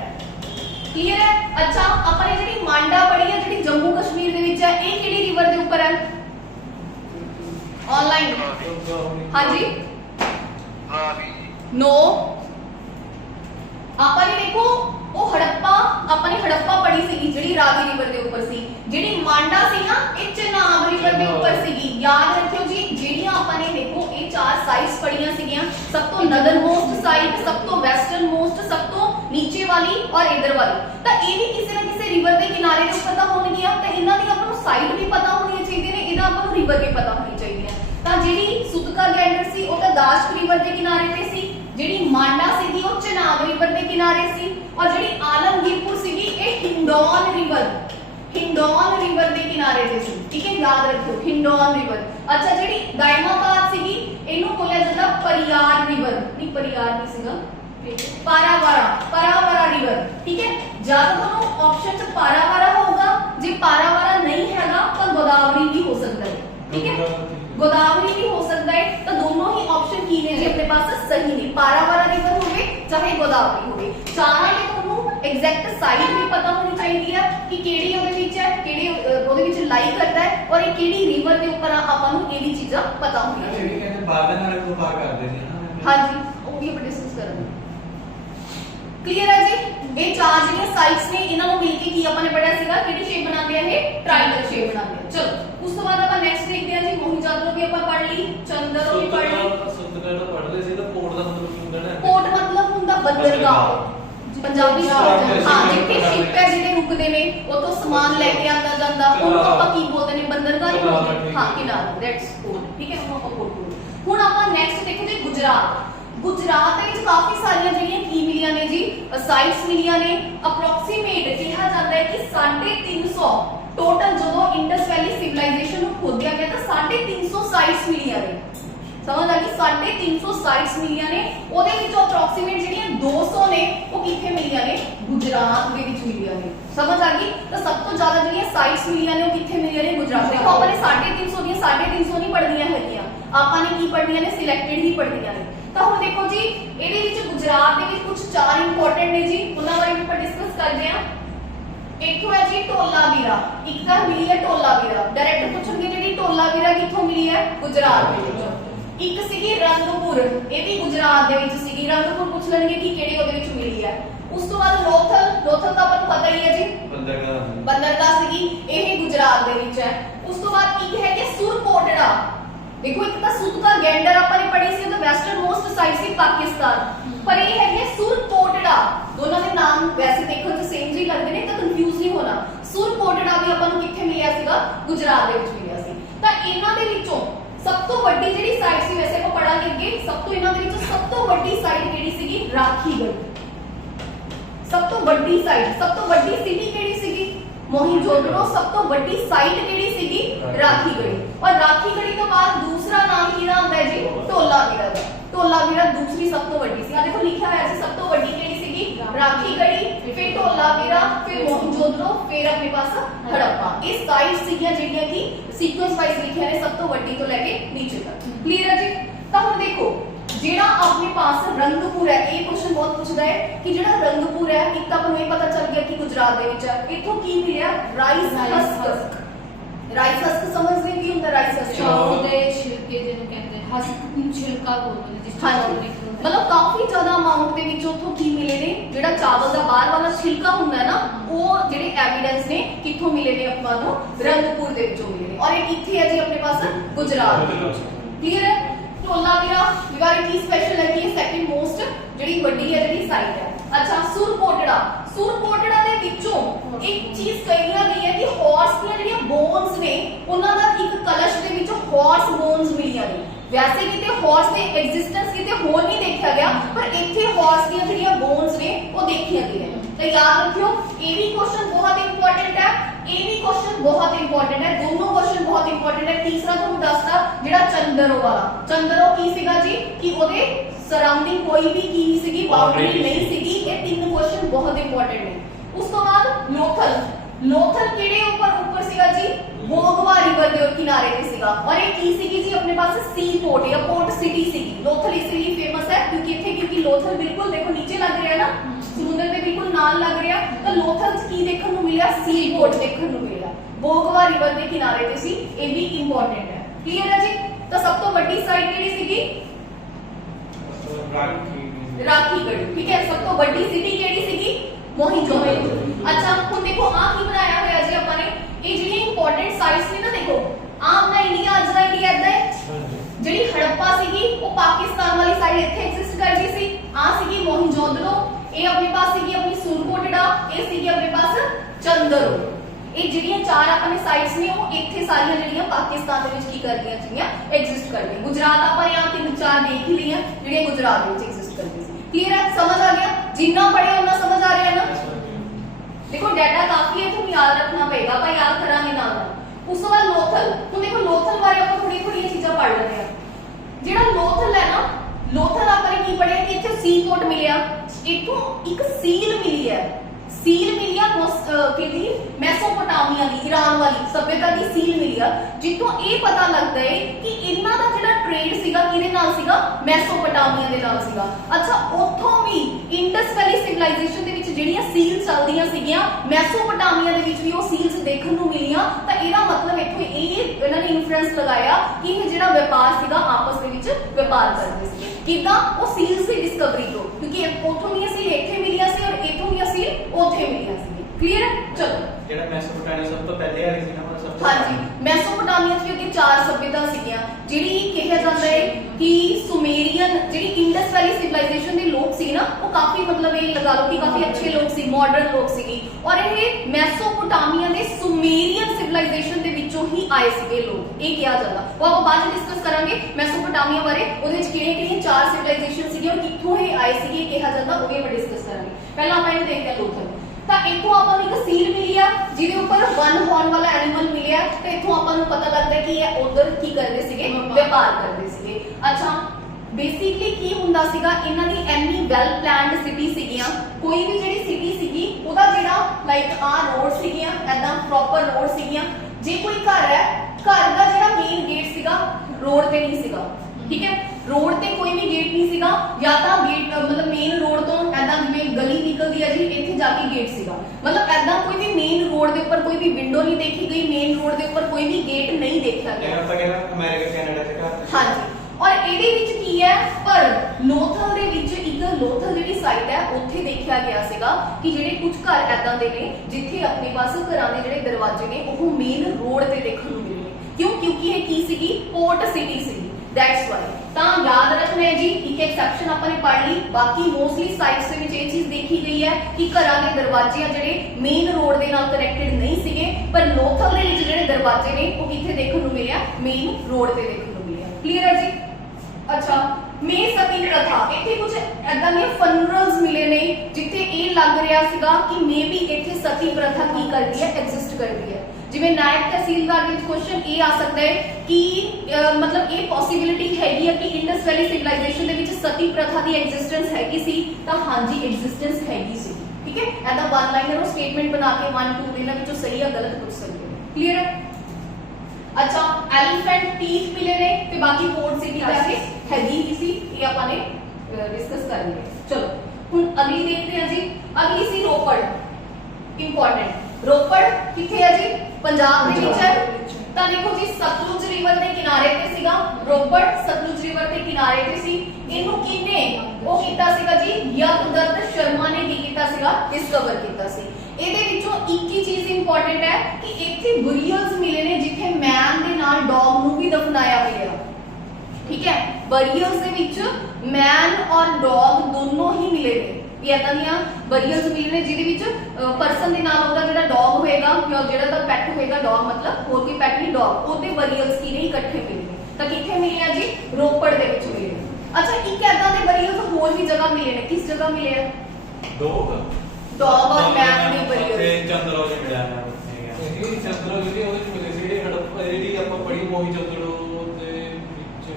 क्लियर है। अच्छा, ਆਪਾਂ ਨੇ ਜਿਹੜੀ ਮਾਂਡਾ ਪੜ੍ਹੀ ਹੈ ਜਿਹੜੀ ਜੰਮੂ ਕਸ਼ਮੀਰ ਦੇ ਵਿੱਚ ਹੈ, ਇਹ ਕਿਹੜੀ ਰਿਵਰ ਦੇ ਉੱਪਰ ਹੈ, ਆਨਲਾਈਨ, ਹਾਂਜੀ नो। ਆਪਾਂ ਨੇ ਦੇਖੋ ਉਹ ਹੜੱਪਾ, ਆਪਾਂ ਨੇ ਹੜੱਪਾ ਪੜ੍ਹੀ ਸੀ ਜਿਹੜੀ ਰਾਵੀ ਰਿਵਰ ਦੇ ਉੱਪਰ ਸੀ। ਜਿਹੜੀ ਮਾਂਡਾ ਸੀ ਨਾ ਇਹ ਸੀਗੀ ਯਾਦ ਰੱਖਿਓ ਜੀ ਜਿਹੜੀਆਂ ਆਪਾਂ ਨੇ ਦੇਖੋ ਇਹ ਚਾਰ ਸਾਈਡਸ ਪੜੀਆਂ ਸੀਗੀਆਂ ਸਭ ਤੋਂ ਨਦਰਨ ਮੋਸਟ ਸਾਈਡ ਸਭ ਤੋਂ ਵੈਸਟਰਨ ਮੋਸਟ ਸਭ ਤੋਂ ਨੀਚੇ ਵਾਲੀ ਔਰ ਇਧਰ ਵਾਲੀ ਤਾਂ ਇਹ ਵੀ ਕਿਸੇ ਨਾ ਕਿਸੇ ਰਿਵਰ ਦੇ ਕਿਨਾਰੇ ਦੇ ਉੱਪਰ ਤਾਂ ਹੋਣਗੀਆਂ ਤਾਂ ਇਹਨਾਂ ਦੀ ਆਪਾਂ ਨੂੰ ਸਾਈਡ ਵੀ ਪਤਾ ਹੋਣੀ ਚਾਹੀਦੀ ਨੇ ਇਹਦਾ ਆਪਾਂ ਨੂੰ ਰਿਵਰ ਵੀ ਪਤਾ ਹੋਣੀ ਚਾਹੀਦੀ ਹੈ ਤਾਂ ਜਿਹੜੀ ਸੁਤਕਾ ਗੈਂਡਰ ਸੀ ਉਹ ਤਾਂ ਦਾਸ਼ਟ ਰਿਵਰ ਦੇ ਕਿਨਾਰੇ ਤੇ ਸੀ ਜਿਹੜੀ ਮਾਂਡਾ ਸੀਗੀ ਉਹ ਚਨਾਬ ਰਿਵਰ ਦੇ ਕਿਨਾਰੇ ਸੀ ਔਰ ਜਿਹੜੀ ਆਲਮਗੀਰਪੁਰ ਸੀਗੀ ਇਹ ਹਿੰਡੌਨ ਰਿਵਰ ਦੇ ਕਿਨਾਰੇ ਤੇ ਸੀ ਠੀਕ ਹੈ ਯਾਦ ਰੱਖਿਓ ਹਿੰਡੌਨ ਰਿਵਰ ਅੱਛਾ ਜਿਹੜੀ ਦਾਇਮਾਬਾਦ ਸੀਗੀ ਇਹਨੂੰ ਬੋਲਿਆ ਜਾਂਦਾ ਪਰਿਆਰ ਰਿਵਰ ਨਹੀਂ ਪਰਿਆਰ ਨਹੀਂ ਸੀਗਾ ਪਾਰਾਵਾਰਾ ਰਿਵਰ ਠੀਕ ਹੈ ਜਦ ਤੁਹਾਨੂੰ ਆਪਸ਼ਨ ਚ ਪਾਰਾਵਾਰਾ ਹੋਊਗਾ ਜੇ ਪਾਰਾਵਾਰਾ ਨਹੀਂ ਹੈਗਾ ਤਾਂ ਗੋਦਾਵਰੀ ਵੀ ਹੋ ਸਕਦਾ ਹੈ ਠੀਕ ਹੈ गोदावरी भी हो सकता है तो दोनों ही ऑप्शन की ने जी अपने पास सही नहीं पारावारा रिवर होवे चाहे गोदावरी होवे चारों के ਤੁਹਾਨੂੰ एग्जैक्ट साइड भी पता होनी चाहिए कि ਕਿਹੜੀ ਉਹਦੇ ਵਿੱਚ ਹੈ ਕਿਹੜੇ ਉਹਦੇ ਵਿੱਚ ਲਾਈ ਕਰਦਾ ਹੈ ਔਰ ਇਹ ਕਿਹੜੀ ਰਿਵਰ ਦੇ ਉੱਪਰ ਆਪਾਂ ਨੂੰ ਇਹ ਵੀ ਚੀਜ਼ਾਂ ਪਤਾ ਹੋਣੀਆਂ ਇਹ ਵੀ ਕਹਿੰਦੇ ਬਾਦਲ ਨਾਲ ਨੂੰ ਪਾਰ ਕਰਦੇ ਸੀ ਨਾ ਹਾਂਜੀ ਉਹ ਵੀ ਆਪਾਂ ਡਿਸਕਸ ਕਰਾਂਗੇ ਕਲੀਅਰ ਹੈ ਜੀ ਇਹ ਚਾਰ ਜਿਹੜੀਆਂ ਸਾਈਡਸ ਨੇ ਇਹਨਾਂ ਨੂੰ ਮਿਲ ਕੇ ਕੀ ਆਪਾਂ ਨੇ ਪੜਿਆ ਸੀਗਾ ਕਿਹੜੀ ਸ਼ੇਪ ਬਣਾਉਂਦੇ ਆ ਇਹ ਟ੍ਰਾਇੰਗਲ ਸ਼ੇਪ ਬਣਾਉਂਦੇ ਆ ਚਲੋ ਉਸ ਤੋਂ ਬਾਅਦ ਆਪਾਂ ਨੈਕਸਟ ਦੇਖਦੇ ਹਾਂ ਜੀ ਮੋਹੀ ਚਾਦਰੋਂ ਵੀ ਆਪਾਂ ਪੜ ਲਈ ਚੰਦਰੋਂ ਵੀ ਪੜ ਲਈ ਸੁਤਕਾ ਦਾ ਪੜਦੇ ਸੀ ਤਾਂ ਪੋਰਟ ਦਾ ਮਤਲਬ ਕੀ ਹੁੰਦਾ ਨਾ ਪੋਰਟ ਮਤਲਬ ਹੁੰਦਾ ਬੰਦਰਗਾਹ ਪੰਜਾਬੀ ਹਾਂ ਜਿੱਥੇ ਸ਼ਿਪ ਹੈ ਜਿਹਦੇ ਰੁਕਦੇ ਨੇ ਉਤੋਂ ਸਮਾਨ ਲੈ ਕੇ ਆਉਂਦਾ ਜਾਂਦਾ ਉਹਨੂੰ ਆਪਾਂ ਕੀ ਬੋਲਦੇ ਨੇ ਬੰਦਰਗਾਹ ਹੀ ਬੋਲਦੇ ਹਾਂ ਕਿਨਾਰਾ ਦੈਟਸ ਪੋਰਟ ਠੀਕ ਹੈ ਉਹਨੂੰ ਆਪਾਂ ਪੋਰਟ ਬੋਲਦੇ ਹੁਣ ਆਪਾਂ ਨੈਕਸਟ ਦੇਖਦੇ ਹਾਂ ਗੁਜਰਾਤ ਦੇ ਵਿੱਚ ਕਾਫੀ ਸਾਰੀਆਂ ਜਿਹੜੀਆਂ ਕੀ ਮਿਲੀਆਂ ਨੇ ਜੀ ਸਾਈਟਸ ਮਿਲੀਆਂ ਨੇ ਅਪਰੋਕਸੀਮੇਟ ਕਿਹਾ ਜਾਂਦਾ ਹੈ ਕਿ 350 ਟੋਟਲ ਜਦੋਂ ਇੰਡਸ ਵੈਲੀ ਸਿਵਲਾਈਜੇਸ਼ਨ ਨੂੰ ਖੋਦਿਆ ਗਿਆ ਤਾਂ 350 ਸਾਈਟਸ ਮਿਲੀਆਂ ਨੇ ਸਮਝ ਆ ਗਈ 350 ਸਾਈਟਸ ਮਿਲੀਆਂ ਨੇ ਉਹਦੇ ਵਿੱਚੋਂ ਅਪਰੋਕਸੀਮੇਟ ਜਿਹੜੀਆਂ 200 ਨੇ ਉਹ ਕਿੱਥੇ ਮਿਲੀਆਂ ਨੇ ਗੁਜਰਾਤ ਦੇ ਵਿੱਚ ਮਿਲੀਆਂ ਨੇ ਸਮਝ ਆ ਗਈ ਤਾਂ ਸਭ ਤੋਂ ਜ਼ਿਆਦਾ ਜਿਹੜੀਆਂ ਸਾਈਟਸ ਮਿਲੀਆਂ ਨੇ ਉਹ ਕਿੱਥੇ ਮਿਲੀਆਂ ਨੇ ਗੁਜਰਾਤ ਦੇਖੋ ਆਪਾਂ ਨੇ 350 ਦੀਆਂ 350 ਨਹੀਂ ਪੜ੍ਹਨੀਆਂ ਹੈਗੀਆਂ ਆਪਾਂ ਨੇ ਕੀ ਪੜ੍ਹਨੀਆਂ ਨੇ ਸਿਲੈਕਟਡ ਹੀ ਪੜ੍ਹਨੀਆਂ ਨੇ ਤਾਂ ਹੁਣ ਦੇਖੋ ਜੀ ਇਹਦੇ ਵਿੱਚ ਗੁਜਰਾਤ ਦੇ ਵਿੱਚ ਕੁਝ ਚਾਰ ਇੰਪੋਰਟੈਂਟ ਨੇ ਜੀ ਉਹਨਾਂ ਬਾਰੇ ਵੀ ਆਪਾਂ ਡਿਸਕਸ ਕਰਦੇ ਹਾਂ ਇੱਥੋਂ ਹੈ ਜੀ ਢੋਲਾ ਵੀਰਾ ਇੱਕ ਤਾਂ ਮਿਲੀ ਹੈ ਢੋਲਾ ਵੀਰਾ ਡਾਇਰੈਕਟ ਪੁੱਛਣਗੇ ਜਿਹੜੀ ਢੋਲਾ ਵੀਰਾ ਕਿੱਥੋਂ ਮਿਲੀ ਹੈ ਗੁਜਰਾਤ ਦੇ ਵਿੱਚੋਂ ਇੱਕ ਸੀਗੀ ਰੰਗਪੁਰ ਇਹ ਵੀ ਗੁਜਰਾਤ ਦੇ ਵਿੱਚ ਸੀਗੀ ਰੰਗਪੁਰ ਪੁੱਛ ਲੈਣਗੇ ਕਿ ਕਿਹੜੇ ਉਹਦੇ ਵਿੱਚ ਮਿਲੀ ਹੈ ਉਸ ਤੋਂ ਬਾਅਦ ਲੋਥਲ ਤਾਂ ਆਪਾਂ ਨੂੰ ਪਤਾ ਹੀ ਹੈ ਜੀ ਬੰਦਰਗਾਹ ਸੀਗੀ ਇਹ ਗੁਜਰਾਤ ਦੇ ਵਿੱਚ ਹੈ ਉਸ ਤੋਂ ਬਾਅਦ ਇੱਕ ਹੈ ਕਿ ਸੁਰਕੋਟੜਾ ਦੇਖੋ ਇੱਕ ਤਾਂ ਸੁਤਕਾ ਗੈਂਡਰ ਆਪਾਂ ਨੇ ਪੜ੍ਹੀ ਸੀ ਤਾਂ ਵੈਸਟਰਨ ਮੋਸਟ ਸਾਈਡ ਸੀ ਪਾਕਿਸਤਾਨ ਪਰ ਇਹ ਹੈਗੇ ਸੁਰਕੋਟੜਾ ਦੋਨਾਂ ਦੇ ਨਾਮ ਵੈਸੇ ਦੇਖਣ ਚ ਸੇਮ ਜਿਹੇ ਲੱਗਦੇ ਨੇ ਤਾਂ ਕੰਫਿਊਜ਼ ਨਹੀਂ ਹੋਣਾ ਸੁਰਕੋਟੜਾ ਵੀ ਆਪਾਂ ਨੂੰ ਕਿੱਥੇ ਮਿਲਿਆ ਸੀਗਾ ਗੁਜਰਾਤ ਦੇ ਵਿੱਚ ਮਿਲਿਆ ਸੀ ਤਾਂ ਇਹਨਾਂ ਦੇ ਵਿੱਚੋਂ ਸਭ ਤੋਂ ਵੱਡੀ ਜਿਹੜੀ ਸਾਈਟ ਸੀ ਵੈਸੇ ਆਪਾਂ ਪੜਾਂਗੇ ਅੱਗੇ ਸਭ ਤੋਂ ਇਹਨਾਂ ਦੇ ਵਿੱਚੋਂ ਸਭ ਤੋਂ ਵੱਡੀ ਸਾਈਟ ਕਿਹੜੀ ਸੀਗੀ ਰਾਖੀਗੜ੍ਹ ਸਭ ਤੋਂ ਵੱਡੀ ਸਾਈਟ ਸਭ ਤੋਂ ਵੱਡੀ ਸਿਟੀ ਕਿਹੜੀ ਸੀਗੀ ਮੋਹਿੰਜੋਦੜੋ ਸਭ ਤੋਂ ਵੱਡੀ ਸਾਈਟ ਕਿਹੜੀ ਸੀਗੀ ਰਾਖੀਗੜ੍ਹ ਔਰ ਰਾਖੀਗੜ੍ਹ ਤੋਂ ਬਾਅਦ ਦੂਸਰਾ ਨਾਮ ਕਿਹਦਾ ਹੁੰਦਾ ਹੈ ਜੀ ਢੋਲਾਵੀਰਾ ਦਾ ਢੋਲਾਵੀਰਾ ਦੂਸਰੀ ਸਭ ਤੋਂ ਵੱਡੀ ਸੀ ਆ ਦੇਖੋ ਲਿਖਿਆ ਹੋਇਆ ਸੀ ਸਭ ਤੋਂ ਵੱਡੀ ਕਿਹੜੀ ਸੀਗੀ ਰਾਖੀਗੜ੍ਹ ਫਿਰ ਢੋਲਾਵੀਰਾ ਫਿਰ ਮੋਹਿੰਜੋਦੜੋ ਫਿਰ ਆਪਣੇ ਪਾਸ ਹੜੱਪਾ ਇਹ ਸਾਈਟ ਸੀਗੀਆਂ ਜਿਹੜੀਆਂ ਕਿ ਸੀਕੁਐਂਸ ਵਾਈਜ਼ ਲਿਖਿਆ ਨੇ ਸਭ ਤੋਂ ਵੱਡੀ ਤੋਂ ਲੈ ਕੇ ਨੀਚੇ ਤੱਕ ਕਲੀਅਰ ਹੈ ਜੀ ਤਾਂ ਹੁਣ ਦੇਖੋ ਜਿਹੜਾ ਆਪਣੇ ਪਾਸ ਰੰਗਪੁਰ ਹੈ ਇਹ ਕੁਐਸਚਨ ਬਹੁਤ ਪੁੱਛਦਾ ਹੈ ਕਿ ਜਿਹੜਾ ਰੰਗਪੁਰ ਹੈ ਇੱਕ ਤਾਂ ਤੁਹਾਨੂੰ ਇਹ ਪਤਾ ਚੱਲ ਗਿਆ ਕਿ ਗੁਜਰਾਤ ਦੇ ਵਿੱਚ ਹੈ ਇੱਥੋਂ ਕੀ ਮਿਲਿਆ ਰਾਈਸ ਹਸਕ ਸਮਝਦੇ ਕੀ ਹੁੰਦਾ ਰਾਈਸ ਹਸਕ ਚਾਵਲ ਦੇ ਛਿਲਕੇ ਜਿਹਨੂੰ ਕਹਿੰਦੇ ਹਸਕ ਨੂੰ ਛਿਲਕਾ ਬੋਲਦੇ ਨੇ ਜਿਸ ਚਾਵਲ ਨਿਕਲਦਾ ਮਤਲਬ ਕਾਫੀ ਜ਼ਿਆਦਾ ਅਮਾਉਂਟ ਦੇ ਵਿੱਚ ਉੱਥੋਂ ਕੀ ਮਿਲੇ ਨੇ ਜਿਹੜਾ ਚਾਵਲ ਦਾ ਬਾਹਰ ਵਾਲਾ ਛਿਲਕਾ ਹੁੰਦਾ ਹੈ ਨਾ ਉਹ ਜਿਹੜੇ ਐਵੀਡੈਂਸ ਨੇ ਕਿੱਥੋਂ ਮਿਲੇ ਨੇ ਆਪਾਂ ਨੂੰ ਰੰਗਪੁਰ ਦੇ ਵਿੱਚੋਂ ਮਿਲੇ ਨੇ ਔਰ ਇਹ ਕਿੱਥੇ ਹੈ ਜੀ ਆਪਣੇ ਪਾਸ ਗੁਜਰਾਤ ਦੇ ਵਿੱਚ ਕਲੀਅਰ ਹੈ ਢੋਲਾਵੀਰਾ ਵਿਵਾਰੀ ਕੀ ਸਪੈਸ਼ਲ ਹੈ ਕਿ ਸੈਕੰਡ ਮੋਸਟ ਜਿਹੜੀ ਵੱਡੀ ਹੈ ਜਿਹੜੀ ਸਾਈਟ ਹੈ ਅੱਛਾ ਸੁਰਕੋਟੜਾ ਦੇ ਵਿੱਚੋਂ ਇੱਕ ਚੀਜ਼ ਕਹੀਆ ਗਈ ਹੈ ਕਿ ਹਾਰਸ ਦੀਆਂ ਜਿਹੜੀਆਂ ਬੋਨਸ ਨੇ ਉਹਨਾਂ ਦਾ ਇੱਕ ਕਲਸ਼ ਦੇ ਵਿੱਚ ਹਾਰਸ ਬੋਨਸ ਮਿਲੀਆਂ ਨੇ ਵੈਸੇ ਕਿਤੇ ਹਾਰਸ ਦੇ ਐਗਜ਼ਿਸਟੈਂਸ ਕਿਤੇ ਹੋਰ ਨਹੀਂ ਦੇਖਿਆ ਗਿਆ ਪਰ ਇੱਥੇ ਹਾਰਸ ਦੀਆਂ ਜਿਹੜੀਆਂ ਬੋਨਸ ਨੇ ਉਹ ਦੇਖੀਆਂ ਗਈਆਂ ਨੇ ਤਾਂ ਯਾਦ ਰੱਖਿਓ ਇਹ ਵੀ ਕੁਐਸਚਨ ਬਹੁਤ ਇੰਪੋਰਟੈਂਟ ਹੈ ਇਹ ਵੀ ਕੁਐਸਚਨ ਬਹੁਤ ਇੰਪੋਰਟੈਂਟ ਹੈ ਦੋਨੋਂ ਕੁਐਸਚਨ ਬਹੁਤ ਇੰਪੋਰਟੈਂਟ ਹੈ ਤੀਸਰਾ ਤੁਹਾਨੂੰ ਦੱਸਦਾ ਜਿਹੜਾ ਚੰਦਰੋ ਵਾਲਾ ਚੰਦਰੋ ਕੀ ਸੀਗਾ ਜੀ ਕਿ ਉਹਦੇ ਸਰਾਊਂਡਿੰਗ ਕੋਈ ਵੀ ਕੀ ਨਹੀਂ ਸੀਗੀ ਬਾਉਂਡਰੀ ਨਹੀਂ ਸੀਗੀ ਇਹ ਤਿੰਨ ਕੁਐਸਚਨ ਬਹੁਤ ਇੰਪੋਰਟੈਂਟ ਨੇ ਉਸ ਤੋਂ ਬਾਅਦ ਲੋਥਲ ਕਿਹੜੇ ਉੱਪਰ ਸੀਗਾ ਜੀ ਬੋਗਵਾ ਰਿਵਰ ਦੇ ਕਿਨਾਰੇ ਤੇ ਸੀਗਾ ਔਰ ਇਹ ਕੀ ਸੀਗੀ ਜੀ ਆਪਣੇ ਪਾਸ ਸੀ ਪੋਰਟ ਜਾਂ ਪੋਰਟ ਸਿਟੀ ਸੀਗੀ ਲੋਥਲ ਇਸ ਲਈ ਫੇਮਸ ਹੈ ਕਿਉਂਕਿ ਲੋਥਲ ਬਿਲਕੁਲ ਦੇਖੋ ਨੀਚੇ ਲੱਗ ਰਿਹਾ ਨਾ ਸਮੁੰਦਰ ਦੇ ਬਿਲਕੁਲ ਨਾਲ ਲੱਗ ਰਿਹਾ ਤਾਂ ਲੋਥਲ 'ਚ ਕੀ ਦੇਖਣ ਨੂੰ ਮਿਲਿਆ ਸੀ ਪੋਰਟ ਦੇਖਣ ਨੂੰ ਮਿਲਿਆ ਬੋਗਵਾ ਰਿਵਰ ਦੇ ਕਿਨਾਰੇ ਤੇ ਸੀ ਇਹ ਵੀ ਇੰਪੋਰਟੈਂਟ ਹੈ ਕਲੀਅਰ ਹੈ ਜੀ ਤਾਂ ਸਭ ਤੋਂ ਵੱਡੀ ਸਾਈਟ ਕਿਹੜੀ ਸੀਗੀ ਰਾਖੀਗੜ੍ਹ ਠੀਕ ਹੈ ਸਭ ਤੋਂ ਵੱਡੀ ਸਿਟੀ ਕਿਹੜੀ ਸੀਗੀ ਮੋਹਿੰਜੋਦੜੋ ਅੱਛਾ ਹੁਣ ਦੇਖੋ ਆ ਕੀ ਬਣਾਇਆ ਹੋਇਆ ਜੀ ਆਪਾਂ ਨੇ ਇਹ ਜਿਹੜੀਆਂ ਇੰਪੋਰਟੈਂਟ ਸਾਈਟਸ ਨੇ ਨਾ ਦੇਖੋ ਆ ਆਪਣਾ ਇੰਡੀਆ ਸਟਾਈਲ ਇੱਥੇ ਐਗਜ਼ਿਸਟ ਕਰਦੀ ਸੀ। ਆ ਸੀਗੀ ਮੋਹਿੰਜੋਦੜੋ, ਇਹ ਆਪਣੇ ਪਾਸ ਸੀਗੀ ਆਪਣੀ ਸੁਰਕੋਟੜਾ, ਇਹ ਸੀਗੀ ਆਪਣੇ ਪਾਸ ਚੰਦਰੋ। ਇਹ ਜਿਹੜੀਆਂ ਚਾਰ ਆਪਣੇ ਸਾਈਟਸ ਨੇ ਉਹ ਇੱਥੇ ਸਾਰੀਆਂ ਜਿਹੜੀਆਂ ਪਾਕਿਸਤਾਨ ਦੇ ਵਿੱਚ ਕੀ ਕਰਦੀਆਂ ਸੀਗੀਆਂ, ਐਗਜ਼ਿਸਟ ਕਰਦੀਆਂ। ਗੁਜਰਾਤ ਆਪਾਂ ਨੇ ਆ ਤਿੰਨ ਚਾਰ ਦੇਖ ਹੀ ਲਈਆਂ ਜਿਹੜੀਆਂ ਗੁਜਰਾਤ ਦੇ ਵਿੱਚ ਐਗਜ਼ਿਸਟ ਕਰਦੀ ਸੀ। ਕਲੀਅਰ ਹੈ, ਸਮਝ ਆ ਗਿਆ? ਜਿੰਨਾ ਪੜਿਆ ਉਹਨਾਂ ਸਮਝ ਆ ਰਿਹਾ ਨਾ। देखो डाटा काफी है, तुम याद रखना पड़ेगा, ਆਪਾਂ याद करांगे ਨਾਲ। ਉਸ ਤੋਂ ਬਾਅਦ ਲੋਥਲ। ਹੁਣ ਦੇਖੋ ਲੋਥਲ ਬਾਰੇ ਆਪਾਂ ਥੋੜੀਆਂ ਚੀਜ਼ਾਂ ਪੜ੍ਹ ਲੈਂਦੇ ਆ। ਜਿਹੜਾ ਲੋਥਲ ਹੈ ਨਾ, ਲੋਥਲ ਆਪਾਂ ਨੇ ਕੀ ਪੜਿਆ ਕਿ ਇੱਥੇ ਸੀ ਪੋਰਟ ਮਿਲਿਆ, ਇੱਥੋਂ ਇੱਕ ਸੀਲ ਮਿਲੀ ਹੈ। ਸੀਲ ਮਿਲੀ ਆ ਕਿਹਦੀ? ਮੈਸੋਪੋਟਾਮੀਆ ਦੀ, ਈਰਾਨ ਵਾਲੀ ਸਭਿਅਤਾ ਦੀ ਸੀਲ ਮਿਲੀ ਆ, ਜਿੱਥੋਂ ਇਹ ਪਤਾ ਲੱਗਦਾ ਹੈ ਕਿ ਇਹਨਾਂ ਦਾ ਜਿਹੜਾ ਟ੍ਰੇਡ ਸੀਗਾ ਕਿਹਦੇ ਨਾਲ ਸੀਗਾ? ਮੈਸੋਪੋਟਾਮੀਆ ਦੇ ਨਾਲ ਸੀਗਾ। ਅੱਛਾ, ਉੱਥੋਂ ਵੀ ਇੰਡਸ ਵੈਲੀ ਸਿਵਲਾਈਜੇਸ਼ਨ ਦੇ ਵਿੱਚ ਜਿਹੜੀਆਂ ਸੀਲਸ ਚੱਲਦੀਆਂ ਸੀਗੀਆਂ, ਮੈਸੋਪੋਟਾਮੀਆ ਦੇ ਵਿੱਚ ਵੀ ਉਹ ਸੀਲਸ ਦੇਖਣ ਨੂੰ ਮਿਲੀਆਂ। ਤਾਂ ਇਹਦਾ ਮਤਲਬ ਇੱਥੋਂ ਇਹ ਇਹਨਾਂ ਨੇ ਇਨਫਲੂਐਂਸ ਲਗਾਇਆ ਕਿ ਇਹ ਜਿਹੜਾ ਵਪਾਰ ਸੀਗਾ ਆਪਸ ਦੇ ਵਿੱਚ ਵਪਾਰ ਕਰਦੇ ਸੀ। ਕਿਦਾਂ? ਉਹ ਸੀਲਸ ਦੀ ਡਿਸਕਵਰੀ ਤੋਂ, ਕਿਉਂਕਿ ਉੱਥੋਂ ਦੀਆਂ ਸੀਲ ਇੱਥੇ ਮਿਲੀਆਂ ਸੀ ਔਰ ਇੱਥੋਂ ਦੀਆਂ ਸੀਲ ਉੱਥੇ ਮਿਲੀਆਂ ਸੀ। ਕਲੀਅਰ ਹੈ? ਚਲੋ, ਜਿਹੜਾ ਮੈਸੋਪੋਟਾਮੀਆ ਸਭ ਤੋਂ ਪਹਿਲੇ ਵਾਲੀ ਸੀ ਨਾ, ਉਹ ਸਭ ਤੋਂ ਹਾਂਜੀ, ਮੈਸੋਪੋਟਾਮੀਆ 'ਚ ਵੀ ਅੱਗੇ ਚਾਰ ਸਭਿਅਤਾ ਸੀਗੀਆਂ। ਜਿਹੜੀ ਕਿਹਾ ਜਾਂਦਾ ਹੈ ਕਿ ਸੁਮੇਰੀਅਨ, ਜਿਹੜੀ ਇੰਡਸ ਵੈਲੀ ਸਿਵਲਾਈਜੇਸ਼ਨ ਦੇ ਲੋਕ ਸੀ ਨਾ, ਉਹ ਕਾਫੀ ਮਤਲਬ ਇਹ ਲਗਾ ਲਓ ਕਿ ਕਾਫੀ ਅੱਛੇ ਲੋਕ ਸੀ, ਮਾਡਰਨ ਲੋਕ ਸੀਗੇ। ਔਰ ਇਹ ਮੈਸੋਪੋਟਾਮੀਆ ਦੇ ਸੁਮੇਰੀਅਨ ਸਿਵਲਾਈਜੇਸ਼ਨ ਦੇ ਵਿੱਚੋਂ ਹੀ ਆਏ ਸੀਗੇ ਲੋਕ, ਇਹ ਕਿਹਾ ਜਾਂਦਾ। ਉਹ ਆਪਾਂ ਬਾਅਦ ਵਿੱਚ ਡਿਸਕਸ ਕਰਾਂਗੇ ਮੈਸੋਪੋਟਾਮੀਆ ਬਾਰੇ, ਉਹਦੇ ਵਿੱਚ ਕਿਹੜੀਆਂ ਚਾਰ ਸਿਵਲਾਈਜੇਸ਼ਨ ਸੀਗੀਆਂ ਔਰ ਕਿੱਥੋਂ ਇਹ ਆਏ ਸੀਗੇ ਕਿਹਾ ਜਾਂਦਾ, ਉਹ ਵੀ ਆਪਾਂ ਡਿਸਕਸ ਕਰਾਂਗੇ। ਪਹਿਲਾਂ ਆਪਾਂ ਇਹਨੂੰ ਦੇਖਦੇ ਹਾਂ ਲੋਥਲ। ਤਾਂ ਇੱਥੋਂ ਆਪਾਂ ਨੂੰ ਇੱਕ ਸੀਲ ਮਿਲੀ ਆ ਜਿਹਦੇ ਉੱਪਰ ਵਨ ਹੌਰਨ ਵਾਲਾ ਐਨੀਮਲ ਮਿਲਿਆ, ਤੇ ਇੱਥੋਂ ਆਪਾਂ ਨੂੰ ਪਤਾ ਲੱਗਦਾ ਕਿ ਇਹ ਉਧਰ ਕੀ ਕਰਦੇ ਸੀਗੇ? ਵਪਾਰ ਕਰਦੇ ਸੀਗੇ। ਅੱਛਾ, ਬੇਸਿਕਲੀ ਕੀ ਹੁੰਦਾ ਸੀਗਾ, ਇਹਨਾਂ ਦੀ ਐਨੀ ਵੈਲ ਪਲਾਨਡ ਸਿਟੀ ਸੀਗੀਆਂ। ਕੋਈ ਵੀ ਜਿਹੜੀ ਸਿਟੀ ਸੀਗੀ ਉਹਦਾ ਜਿਹੜਾ ਲਾਈਕ ਆ ਰੋਡ ਸੀਗੀਆਂ, ਐਦਾਂ ਪ੍ਰੋਪਰ ਰੋਡ ਸੀਗੀਆਂ। ਜੇ ਕੋਈ ਘਰ ਹੈ, ਘਰ ਦਾ ਜਿਹੜਾ ਮੇਨ ਗੇਟ ਸੀਗਾ ਰੋਡ ਤੇ ਨਹੀਂ ਸੀਗਾ, ਠੀਕ ਹੈ? रोड ਤੇ ਕੋਈ ਵੀ ਗੇਟ ਨਹੀਂ ਸੀਗਾ, ਜਾਂ ਤਾਂ ਗੇਟ ਮਤਲਬ ਮੇਨ ਰੋਡ ਤੋਂ ਐਦਾਂ ਜਿਵੇਂ ਗਲੀ ਨਿਕਲਦੀ ਹੈ ਜੀ, ਇੱਥੇ ਜਾ ਕੇ ਗੇਟ ਸੀਗਾ। ਮਤਲਬ ਐਦਾਂ ਕੋਈ ਵੀ ਮੇਨ ਰੋਡ ਦੇ ਉੱਪਰ ਕੋਈ ਵੀ ਵਿੰਡੋ ਨਹੀਂ ਦੇਖੀ ਗਈ, ਮੇਨ ਰੋਡ ਦੇ ਉੱਪਰ ਕੋਈ ਵੀ ਗੇਟ ਨਹੀਂ ਦੇਖਿਆ ਗਿਆ। ਆਪਾਂ ਕਹਿੰਦਾ ਅਮਰੀਕਾ ਕੈਨੇਡਾ ਦੇ ਘਰ। ਹਾਂਜੀ, ਔਰ ਇਹਦੇ ਵਿੱਚ ਕੀ ਹੈ, ਪਰ ਲੋਥਲ ਦੇ ਵਿੱਚ ਇੱਕ ਲੋਥਲ ਜਿਹੜੀ ਸਾਈਟ ਹੈ ਉੱਥੇ ਦੇਖਿਆ ਗਿਆ ਸੀਗਾ ਕਿ ਜਿਹੜੇ ਕੁਝ ਘਰ ਐਦਾਂ ਦੇ ਨੇ ਜਿੱਥੇ ਆਪਣੇ ਪਾਸ ਘਰਾਂ ਦੇ ਜਿਹੜੇ ਦਰਵਾਜ਼ੇ ਨੇ ਉਹ ਮੇਨ ਰੋਡ ਤੇ ਦੇਖਣ ਨੂੰ ਮਿਲੇ। ਕਿਉਂ? ਕਿਉਂਕਿ ਇਹ ਕੀ ਸੀਗੀ? ਪੋਰਟ ਸਿਟੀ ਸੀਗੀ। That's why. ਤਾਂ ਯਾਦ ਰੱਖਣਾ ਹੈ ਜੀ, ਇੱਕ ਐਕਸੈਪਸ਼ਨ ਆਪਾਂ ਨੇ ਪੜ੍ਹ ਲਈ, ਬਾਕੀ ਮੋਸਟਲੀ ਸਾਈਟਸ ਦੇ ਵਿੱਚ ਇਹ ਚੀਜ਼ ਦੇਖੀ ਗਈ ਹੈ ਕਿ ਘਰਾਂ ਦੇ ਦਰਵਾਜ਼ੇ ਆ ਜਿਹੜੇ ਮੇਨ ਰੋਡ ਦੇ ਨਾਲ ਕਨੈਕਟਡ ਨਹੀਂ ਸੀਗੇ, ਪਰ ਲੋਥਲ ਦੇ ਵਿੱਚ ਜਿਹੜੇ ਦਰਵਾਜ਼ੇ ਨੇ ਉਹ ਕਿੱਥੇ ਦੇਖਣ ਨੂੰ ਮਿਲਿਆ? ਮੇਨ ਰੋਡ ਤੇ ਦੇਖਣ ਨੂੰ ਮਿਲਿਆ। ਕਲੀਅਰ ਹੈ ਜੀ? ਅੱਛਾ, ਮੇ ਸਤੀ ਪ੍ਰਥਾ, ਇੱਥੇ ਕੁਝ ਐਦਾਂ ਦੀਆਂ ਫਨਰਲਸ ਮਿਲੇ ਨੇ ਜਿੱਥੇ ਇਹ ਲੱਗ ਰਿਹਾ ਸੀਗਾ ਕਿ ਮੇਬੀ ਇੱਥੇ ਸਤੀ ਪ੍ਰਥਾ ਕੀ ਕਰਦੀ ਹੈ? ਐਗਜ਼ਿਸਟ ਕਰਦੀ ਹੈ। ਜਿਵੇਂ ਨਾਇਬ ਤਹਿਸੀਲਦਾਰ ਦੇ ਵਿੱਚ ਕੁਐਸਚਨ ਇਹ ਆ ਸਕਦਾ ਹੈ ਕਿ ਮਤਲਬ ਇਹ ਪੋਸੀਬਿਲਿਟੀ ਹੈਗੀ ਹੈ ਕਿ ਇੰਡਸ ਵੈਲੀ ਸਿਵਲਾਈਜੇਸ਼ਨ ਦੇ ਵਿੱਚ ਸਤੀ ਪ੍ਰਥਾ ਦੀ ਐਗਜ਼ਿਸਟੈਂਸ ਹੈਗੀ ਸੀ? ਤਾਂ ਹਾਂਜੀ, ਐਗਜ਼ਿਸਟੈਂਸ ਹੈਗੀ ਸੀ। ਠੀਕ ਹੈ, ਐਦਾ ਵਨ ਲਾਈਨਰ ਉਹ ਸਟੇਟਮੈਂਟ ਬਣਾ ਕੇ 1 2 ਇਹਨਾਂ ਵਿੱਚੋਂ ਸਹੀ ਜਾਂ ਗਲਤ ਪੁੱਛ ਸਕਦੇ ਹੋ। ਕਲੀਅਰ ਹੈ? ਅੱਛਾ, ਐਲੀਫੈਂਟ ਟੀਥ ਮਿਲੇ ਨੇ ਤੇ ਬਾਕੀ ਪੋਰਟ ਸਿਟੀ ਵੈਸੇ ਹੈਗੀ ਹੀ ਸੀ, ਇਹ ਆਪਾਂ ਨੇ ਡਿਸਕਸ ਕਰਾਂਗੇ। ਚਲੋ ਹੁਣ ਅਗਲੀ ਦੇਖਦੇ ਹਾਂ ਜੀ। ਅਗਲੀ ਸੀ ਰੋਪੜ। ਇੰਪੋਰਟੈਂਟ, ਰੋਪੜ ਕਿੱਥੇ ਹੈ ਜੀ? ਪੰਜਾਬ ਦੇ ਵਿੱਚ ਹੈ। ਤਾਂ ਦੇਖੋ ਜੀ, ਸਤਲੁਜ ਰਿਵਰ ਦੇ ਕਿਨਾਰੇ ਤੇ ਸੀਗਾ ਰੋਪੜ, ਸਤਲੁਜ ਰਿਵਰ ਦੇ ਕਿਨਾਰੇ ਤੇ ਸੀ। ਇਹਨੂੰ ਕਿਹਨੇ ਉਹ ਕੀਤਾ ਸੀਗਾ ਜੀ? ਯਗਦੱਤ ਸ਼ਰਮਾ ਨੇ ਕੀ ਕੀਤਾ ਸੀਗਾ? ਡਿਸਕਵਰ ਕੀਤਾ ਸੀ। ਇਹਦੇ ਵਿੱਚੋਂ ਇੱਕ ਹੀ ਚੀਜ਼ ਇੰਪੋਰਟੈਂਟ ਹੈ ਕਿ ਇੱਥੇ ਬਰੀਅਲਸ ਮਿਲੇ ਨੇ ਜਿੱਥੇ ਮੈਨ ਦੇ ਨਾਲ ਡੌਗ ਨੂੰ ਵੀ ਦਫਨਾਇਆ ਮਿਲਿਆ। ਠੀਕ ਹੈ, ਬਰੀਅਲਸ ਦੇ ਵਿੱਚ ਮੈਨ ਔਰ ਡੌਗ ਦੋਨੋਂ ਹੀ ਮਿਲੇ ਨੇ। ਇਦਾਂ ਦੀਆਂ ਬਰੀਅਲਸ ਮਿਲੇ ਨੇ ਜਿਹਦੇ ਵਿੱਚ ਪਰਸਨ ਦੇ ਨਾਲ ਉਹਦਾ ਜਿਹੜਾ ਡੌਗ ਹੋਏਗਾ ਜਾਂ ਜਿਹੜਾ ਦਾ ਪੈਟ ਹੋਏਗਾ, ਡੌਗ ਮਤਲਬ ਹੋਰ ਕੋਈ ਪੈਟ ਨਹੀਂ, ਡੌਗ, ਉਹਦੇ ਬਰੀਅਲਸ ਕੀ ਨੇ ਇਕੱਠੇ ਮਿਲੇ ਨੇ। ਤਾਂ ਕਿੱਥੇ ਮਿਲੇ ਆ ਜੀ? ਰੋਪੜ ਦੇ ਵਿੱਚ ਮਿਲੇ ਨੇ। ਅੱਛਾ, ਇੱਕ ਐਦਾਂ ਦੇ ਬਰੀਅਲਸ ਹੋਰ ਵੀ ਜਗ੍ਹਾ ਮਿਲੇ ਨੇ। ਕਿਸ ਜਗ੍ਹਾ ਮਿਲੇ ਆ? ਡੌਗ ਔਰ ਮੈਨ ਦੇ ਬਰੀਅਲਸ। ਤੇ ਚੰਦਰੋ ਦੇ ਮਿਲਿਆ ਹੈ ਇਹ ਚੰਦਰੋ ਜਿਹੜੀ ਉਹਦੇ ਚ ਮਿਲੇ ਸੀ, ਜਿਹੜੇ ਹੜੱਪਾ ਜਿਹੜੀ ਆਪਾਂ ਪੜੀ ਮੋਹਿੰਜੋਦੜੋ ਦੇ ਵਿੱਚ,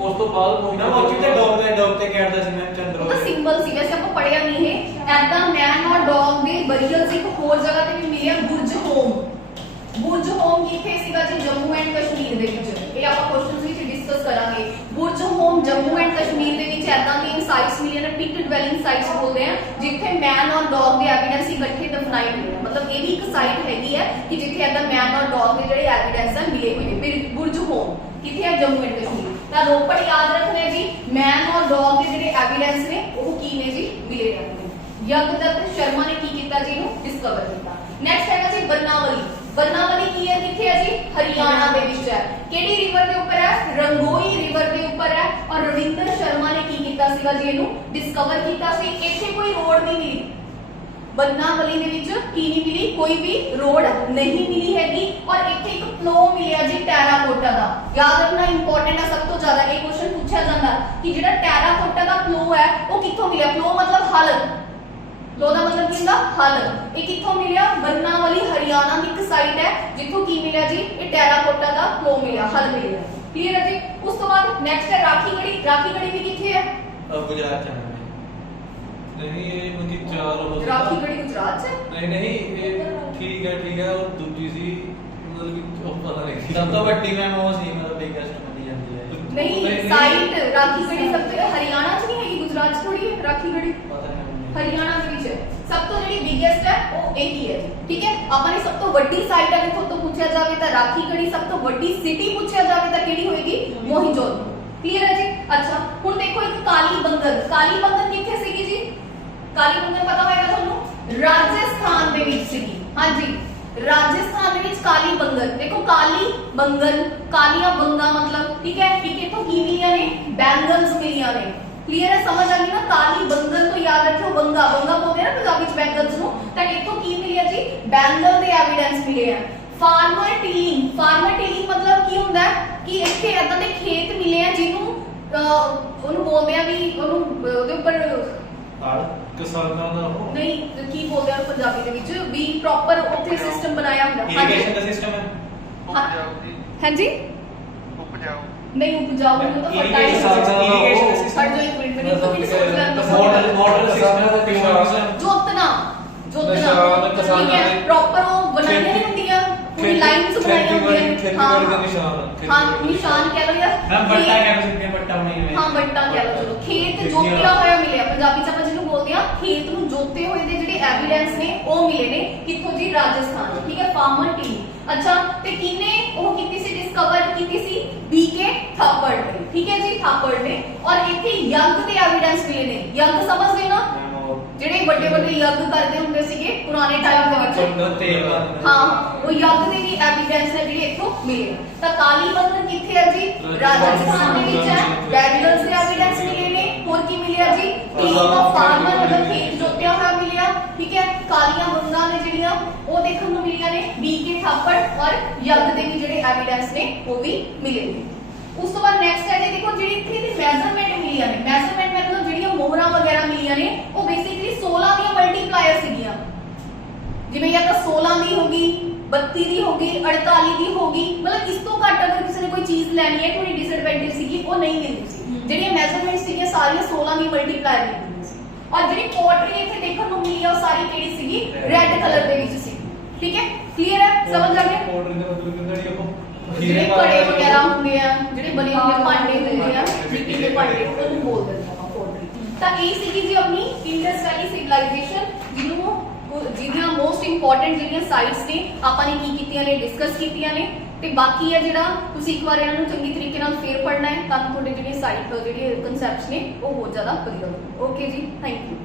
ਉਸ ਤੋਂ ਬਾਅਦ ਨਾ ਉਹ ਤੇ ਡੌਗ ਤੇ ਕਹਿਦਾ ਸੀ ਮੈਂ ਚੰਦਰੋ। ਉਹ ਤਾਂ ਸਿੰਬਲ ਸੀ, ਵੈਸੇ ਆਪਾਂ ਪੜਿਆ ਨਹੀਂ ਇਹ। ਐਦਾਂ ਮੈਨ ਔਰ ਡੌਗ ਦੇ ਬਰੀਅਲਸ ਇੱਕ ਹੋਰ ਜਗ੍ਹਾ ਤੇ ਵੀ ਮਿਲਿਆ, ਬੁਰਜ ਹੋਮ। ਬੁਰਜ ਹੋਮ ਕਿੱਥੇ ਸੀਗਾ ਜੀ? ਜੰਮੂ ਐਂਡ ਕਸ਼ਮੀਰ ਦੇ ਵਿੱਚ। ਇਹ ਆਪਾਂ ਕੁਐਸਚਨਸ ਵਿੱਚ ਡਿਸਕਸ ਕਰਾਂਗੇ। ਬੁਰਜ ਹੋਮ ਜੰਮੂ ਐਂਡ ਕਸ਼ਮੀਰ ਦੇ ਵਿੱਚ ਐਦਾਂ ਦੀਆਂ ਸਾਈਟਸ ਮਿਲੀਆਂ ਨੇ, ਪਿਟ ਡਵੈਲਿੰਗ ਸਾਈਟਸ ਬੋਲਦੇ ਆ, ਜਿੱਥੇ ਮੈਨ ਔਰ ਡੌਗ ਦੇ ਐਵੀਡੈਂਸ ਇਕੱਠੇ ਦਫਨਾਏ ਹੋਏ ਆ। ਮਤਲਬ ਇਹ ਵੀ ਇੱਕ ਸਾਈਟ ਹੈਗੀ ਹੈ ਕਿ ਜਿੱਥੇ ਐਦਾਂ ਮੈਨ ਔਰ ਡੌਗ ਦੇ ਜਿਹੜੇ ਐਵੀਡੈਂਸ ਆ ਮਿਲੇ ਹੋਏ ਨੇ। ਫਿਰ ਬੁਰਜ ਹੋਮ ਕਿੱਥੇ ਹੈ? ਜੰਮੂ ਐਂਡ ਕਸ਼ਮੀਰ। ਤਾਂ ਰੋਪੜ ਯਾਦ ਰੱਖਣਾ ਜੀ, ਮੈਨ ਔਰ ਡੌਗ ਦੇ ਜਿਹੜੇ ਐਵੀਡੈਂਸ ਨੇ ਉਹ ਕੀ ਨੇ ਜੀ? ਮਿਲੇ ਜਾਂਦੇ ਨੇ। ਯਗਦੱਤ ਸ਼ਰਮਾ ਨੇ ਕੀ ਕੀਤਾ ਜੀ? ਇਹਨੂੰ ਡਿਸਕਵਰ ਕੀਤਾ। ਨੈਕਸਟ ਹੈਗਾ ਜੀ ਬਰਨਾਵਲੀ। ਬਰਨਾਵਲੀ ਕੀ ਹੈ? ਕਿੱਥੇ ਹੈ ਜੀ? ਹਰਿਆਣਾ ਦੇ ਵਿੱਚ ਹੈ। ਕਿਹੜੀ ਰਿਵਰ ਦੇ ਉੱਪਰ ਹੈ? ਰੰਗੋਈ ਰਿਵਰ ਦੇ ਉੱਪਰ ਪੇਪਰ ਹੈ ਔਰ ਰਵਿੰਦਰ ਸ਼ਰਮਾ ਨੇ ਕੀ ਕੀਤਾ ਸੀਗਾ ਜੀ ਇਹਨੂੰ ਡਿਸਕਵਰ ਕੀਤਾ ਸੀ। ਇੱਥੇ ਕੋਈ ਰੋਡ ਨਹੀਂ ਮਿਲੀ, ਬੰਨਾਵਲੀ ਦੇ ਵਿੱਚ ਕੀ ਨਹੀਂ ਮਿਲੀ, ਕੋਈ ਵੀ ਰੋਡ ਨਹੀਂ ਮਿਲੀ ਹੈਗੀ ਔਰ ਇੱਥੇ ਇੱਕ ਪਲੋ ਮਿਲਿਆ ਜੀ ਟੈਰਾਕੋਟਾ ਦਾ। ਯਾਦ ਰੱਖਣਾ ਇੰਪੋਰਟੈਂਟ ਹੈ ਸਭ ਤੋਂ ਜ਼ਿਆਦਾ, ਇਹ ਕੁਐਸਚਨ ਪੁੱਛਿਆ ਜਾਂਦਾ ਕਿ ਜਿਹੜਾ ਟੈਰਾਕੋਟਾ ਦਾ ਪਲੋ ਹੈ ਉਹ ਕਿੱਥੋਂ ਮਿਲਿਆ। ਪਲੋ ਮਤਲਬ ਹਲ, ਪਲੋ ਦਾ ਮਤਲਬ ਕੀ ਹੁੰਦਾ ਹਲ। ਇਹ ਕਿੱਥੋਂ ਮਿਲਿਆ, ਬੰਨਾਵਲੀ ਹਰਿਆਣਾ ਦੀ ਇੱਕ ਸਾਈਟ ਹੈ ਜਿੱਥੋਂ ਕੀ ਮਿਲਿਆ ਜੀ ਇਹ ਟੈਰਾਕੋਟਾ ਦਾ ਪਲੋ ਮਿਲਿਆ, ਹਲ ਮਿਲਿਆ। ਕਲੀਅਰ ਹੈ ਜੀ। ਉਸ ਤੋਂ ਬਾਅਦ ਨੈਕਸਟ ਹੈ ਰਾਖੀਗੜੀ। ਰਾਖੀਗੜੀ ਵੀ ਕਿੱਥੇ ਹੈ, गुजरात है नहीं ये मुझे चार हो सकता ਰਾਖੀਗੜੀ ਗੁਜਰਾਤ 'ਚ ਹੈ। नहीं ये ठीक है और दूसरी सी मतलब कि पता नहीं सब तो बड़ी मैम वो सी मतलब बिगेस्ट मानी जाती है ਨਹੀਂ ਸਾਈਟ ਰਾਖੀਗੜੀ ਸਭ ਤੋਂ ਹਰਿਆਣਾ 'ਚ ਨਹੀਂ ਹੈਗੀ, ਗੁਜਰਾਤ 'ਚ ਥੋੜੀ ਹੈ ਰਾਖੀਗੜੀ, पता नहीं ਹਰਿਆਣਾ ਦੇ ਵਿੱਚ ਹੈ। ਸਭ ਤੋਂ ਜਿਹੜੀ ਬਿਗੇਸਟ ਹੈ ਉਹ ਇਹੀ ਹੈ ਜੀ। ਠੀਕ ਹੈ, ਆਪਾਂ ਨੇ ਸਭ ਤੋਂ ਵੱਡੀ ਸਾਈਟ ਅਗਰ ਤੁਹਾਡੇ ਤੋਂ ਪੁੱਛਿਆ ਜਾਵੇ ਤਾਂ ਰਾਖੀਗੜੀ, ਸਭ ਤੋਂ ਵੱਡੀ ਸਿਟੀ ਪੁੱਛਿਆ ਜਾਵੇ ਤਾਂ ਕਿਹੜੀ ਹੋਏਗੀ, ਮੋਹਿੰਜੋਦੜੋ। ਕਲੀਅਰ ਹੈ ਜੀ। ਅੱਛਾ ਹੁਣ ਦੇਖੋ ਇੱਕ ਕਾਲੀ ਬੰਗਨ। ਕਾਲੀ ਬੰਗਨ ਕਿੱਥੇ ਸੀਗੀ ਜੀ, ਕਾਲੀ ਬੰਗਨ ਪਤਾ ਹੋਏਗਾ ਤੁਹਾਨੂੰ, ਰਾਜਸਥਾਨ ਦੇ ਵਿੱਚ ਸੀਗੀ। ਹਾਂਜੀ ਰਾਜਸਥਾਨ ਦੇ ਵਿੱਚ ਕਾਲੀ ਬੰਗਨ। ਦੇਖੋ ਕਾਲੀ ਬੰਗਨ, ਕਾਲੀਆਂ ਬੰਗਾ ਮਤਲਬ ਠੀਕ ਹੈ, ਠੀਕ ਹੈ। ਤੋਂ ਕੀ ਮਿਲੀਆਂ ਨੇ, ਬੈਂਗਲਸ ਮਿਲੀਆਂ ਨੇ। ਕਲੀਅਰ ਹੈ, ਸਮਝ ਆ ਗਈ ਨਾ। ਕਾਲੀ ਬੰਗਨ ਤੋਂ ਯਾਦ ਰੱਖਿਓ ਬੰਗਾ, ਬੰਗਾ ਬੋਲਦੇ ਨਾ ਪੰਜਾਬੀ ਚ ਬੈਂਗਲਸ ਨੂੰ, ਤਾਂ ਇੱਥੋਂ ਕੀ ਮਿਲਿਆ ਜੀ, ਬੈਂਗਲ ਦੇ ਐਵੀਡੈਂਸ ਮਿਲੇ ਆ। ਫਾਰਮਰ ਟੀਲਿੰਗ, ਫਾਰਮਰ ਟੀਲਿੰਗ ਮਤਲਬ ਕੀ ਹੁੰਦਾ ਕਿ ਇੱਥੇ ਏਦਾਂ ਦੇ ਖੇਤ ਮਿਲੇ ਆ ਜਿਹਨੂੰ ਉਹਨੂੰ ਬੋਲਦੇ ਆ ਵੀ ਉਹਨੂੰ ਉਹਦੇ ਉੱਪਰ किसाना ना हो ਨਹੀਂ ਕੀ ਬੋਲਦੇ ਆ ਪੰਜਾਬੀ ਦੇ ਵਿੱਚ ਵੀ ਪ੍ਰੋਪਰ ਉੱਥੇ ਸਿਸਟਮ ਬਣਾਇਆ ਹੁੰਦਾ। इरिगेशन का सिस्टम है ਉਪਜਾਊ ਜੀ, ਹਾਂਜੀ ਉਪਜਾਊ ਨਹੀਂ ਉਪਜਾਊ ਨੂੰ ਤਾਂ इरिगेशन ਫਰਟਾਈਜ਼ਰ इरिगेशन का सिस्टम ਹਟ ਜਾਓ ਇੱਕ ਮਿੰਟ ਮੈਨੂੰ ਤਾਂ ਸੋਚ ਲੈਣ मॉडल ਦਿਓ। मॉडल सिस्टम ਜੋਤਨਾ ਨਿਸ਼ਾਨ ਕਿਸਾਨਾਂ ਠੀਕ ਹੈ, ਦੇ ਪ੍ਰੋਪਰ ਉਹ ਬਣਾਈਆਂ ਨਹੀਂ ਹੁੰਦੀਆਂ ਪੂਰੀ ਲਾਈਨਸ ਬਣਾਈਆਂ ਹੁੰਦੀਆਂ। ਖੇਤੀਬਾੜੀ ਦੇ ਨਿਸ਼ਾਨ ਹਾਂ ਨਿਸ਼ਾਨ ਕਹਿ ਲਓ ਯਾਰ। हम बट्टा कह सकते हैं बट्टा नहीं है ਹਾਂ ਬੱਟਾ ਕਹਿ ਲਓ ਚਲੋ। ਖੇਤ ਜੋਤਿਆ ਹੋਇਆ ਮਿਲਿਆ, ਪੰਜਾਬੀ ਚ ਆਪਾਂ ਜਿਹਨੂੰ ਬੋਲਦੇ ਆ ਖੇਤ ਨੂੰ ਜੋਤੇ ਹੋਏ ਦੇ ਜਿਹੜੇ ਐਵੀਡੈਂਸ ਨੇ ਉਹ ਮਿਲੇ ਨੇ ਕਿੱਥੋਂ ਜੀ, ਰਾਜਸਥਾਨ। ਠੀਕ ਹੈ, ਫਾਰਮਰ ਟੀ। ਅੱਛਾ ਤੇ ਕਿਨੇ ਉਹ ਕੀਤੀ ਸੀ, ਡਿਸਕਵਰ ਕੀਤੀ ਸੀ, ਬੀਕੇ ਥਾਪੜ ਨੇ। ਠੀਕ ਹੈ ਜੀ, ਥਾਪੜ ਨੇ। ਔਰ ਇੱਥੇ ਯੰਗ ਦੇ ਐਵੀਡੈਂਸ ਮਿਲੇ ਨੇ। ਯੰਗ ਸਮਝਦੇ ਹੋ ਨਾ, ਜਿਹੜੇ ਵੱਡੇ ਵੱਡੇ ਯੱਗ ਕਰਦੇ ਹੁੰਦੇ ਸੀਗੇ ਪੁਰਾਣੇ ਟਾਈਮ ਦੇ ਵਿੱਚ। ਹਾਂ ਉਹ ਯੱਗ ਦੇ ਵੀ ਐਵੀਡੈਂਸ ਹੈ ਜਿਹੜੇ ਇੱਥੋਂ ਮਿਲੇ। ਤਾਂ ਕਾਲੀ ਬੰਗਨ ਕਿੱਥੇ ਹੈ ਜੀ, ਰਾਜਸਥਾਨ ਦੇ ਵਿੱਚ ਹੈ। ਬੈਂਗਲਸ ਦੇ ਐਵੀਡੈਂਸ ਮਿਲੇ ਨੇ। ਹੋਰ ਕੀ ਮਿਲਿਆ ਜੀ, ਟੀਮ ਆਫ ਫਾਰਮਰ ਮਤਲਬ ਖੇਤ ਜੋਤਿਆ ਹੋਇਆ ਮਿਲਿਆ। ਠੀਕ ਹੈ, ਕਾਲੀਆਂ ਬੰਗਾਂ ਨੇ ਜਿਹੜੀਆਂ ਉਹ ਦੇਖਣ ਨੂੰ ਮਿਲੀਆਂ ਨੇ। ਬੀਕੇ ਥਾਪੜ ਔਰ ਯੱਗ ਦੇ ਵੀ ਜਿਹੜੇ ਐਵੀਡੈਂਸ ਨੇ ਉਹ ਵੀ ਮਿਲੇ ਨੇ। ਉਸ ਤੋਂ ਬਾਅਦ ਨੈਕਸਟ ਹੈ ਜੀ, ਦੇਖੋ ਜਿਹੜੀ ਇੱਥੇ ਦੀ ਮੈਜ਼ਰਮੈਂਟ ਮਿਲੀਆਂ ਨੇ। ਮੈਜ਼ਰਮੈਂਟ ਮਤਲਬ ਜਿਹੜੀਆਂ ਮੋਹਰਾਂ ਵਗੈਰਾ ਮਿਲੀਆਂ ਨੇ ਉਹ ਬੇਸਿਕਲੀ 16 ਦੀਆਂ ਮਲਟੀਪਲਾਇਰ ਸੀਗੀਆਂ। ਜਿਵੇਂ ਜਾਂ ਤਾਂ 16 ਦੀ ਹੋ ਗਈ, 32 ਦੀ ਹੋ ਗਈ, 48 ਦੀ ਹੋ ਗਈ। ਮਤਲਬ ਇਸ ਤੋਂ ਘੱਟ ਅਗਰ ਕਿਸੇ ਨੇ ਕੋਈ ਚੀਜ਼ ਲੈਣੀ ਹੈ ਥੋੜੀ ਡਿਸਐਡਵਾਂਟੇਜ ਸੀਗੀ, ਉਹ ਨਹੀਂ ਮਿਲਦੀ ਸੀ। ਜਿਹੜੀਆਂ ਮੈਜ਼ਰਮੈਂਟ ਸੀਗੀਆਂ ਸਾਰੀਆਂ 16 ਦੀ ਮਲਟੀਪਲਾਇਰ ਮਿਲਦੀਆਂ ਸੀ। ਔਰ ਜਿਹੜੀ ਪੋਟਰੀ ਇੱਥੇ ਦੇਖਣ ਨੂੰ ਮਿਲੀ ਆ ਉਹ ਸਾਰੀ ਕਿਹੜੀ ਸੀਗੀ, ਰੈੱਡ ਕਲਰ ਦੇ ਵਿੱਚ ਸੀ। ਠੀਕ ਹੈ, ਕਲੀਅਰ ਹੈ, ਸਮਝ ਆ ਗਿਆ। ਆਰਡਰ ਦਾ ਮਤਲਬ ਕਿੰਨਾ ਜੀ ਆਪਾਂ ਜਿਹੜੇ ਘੜੇ ਵਗੈਰਾ ਹੁੰਦੇ ਆ, ਜਿਹੜੇ ਬਣੇ ਹੁੰਦੇ ਭਾਂਡੇ ਹੁੰਦੇ ਆ, ਮਿੱਟੀ ਦੇ ਭਾਂਡੇ, ਉਹਨੂੰ ਬੋਲ ਦਿੰਦੇ ਆਪਾਂ ਪੋਟਰੀ। ਤਾਂ ਇਹ ਸੀਗੀ ਜੀ ਆਪਣੀ ਇੰਡਸ ਵੈਲੀ ਸਿਵਲਾਈਜੇਸ਼ਨ, ਜਿਹਦੀਆਂ ਮੋਸਟ ਇੰਪੋਰਟੈਂਟ ਜਿਹੜੀਆਂ ਸਾਈਟਸ ਨੇ ਆਪਾਂ ਨੇ ਕੀ ਕੀਤੀਆਂ ਨੇ, ਡਿਸਕਸ ਕੀਤੀਆਂ ਨੇ। ਤੇ ਬਾਕੀ ਹੈ ਜਿਹੜਾ ਤੁਸੀਂ ਇੱਕ ਵਾਰ ਇਹਨਾਂ ਨੂੰ ਚੰਗੀ ਤਰੀਕੇ ਨਾਲ ਫੇਰ ਪੜ੍ਹਨਾ ਹੈ ਤਾਂ ਤੁਹਾਡੇ ਜਿਹੜੇ ਸਾਈਟ ਜਿਹੜੇ ਕਨਸੈਪਟਸ ਨੇ ਉਹ ਬਹੁਤ ਜ਼ਿਆਦਾ ਵਧੀਆ ਹੋਣਗੇ। ਓਕੇ ਜੀ, ਥੈਂਕ ਯੂ।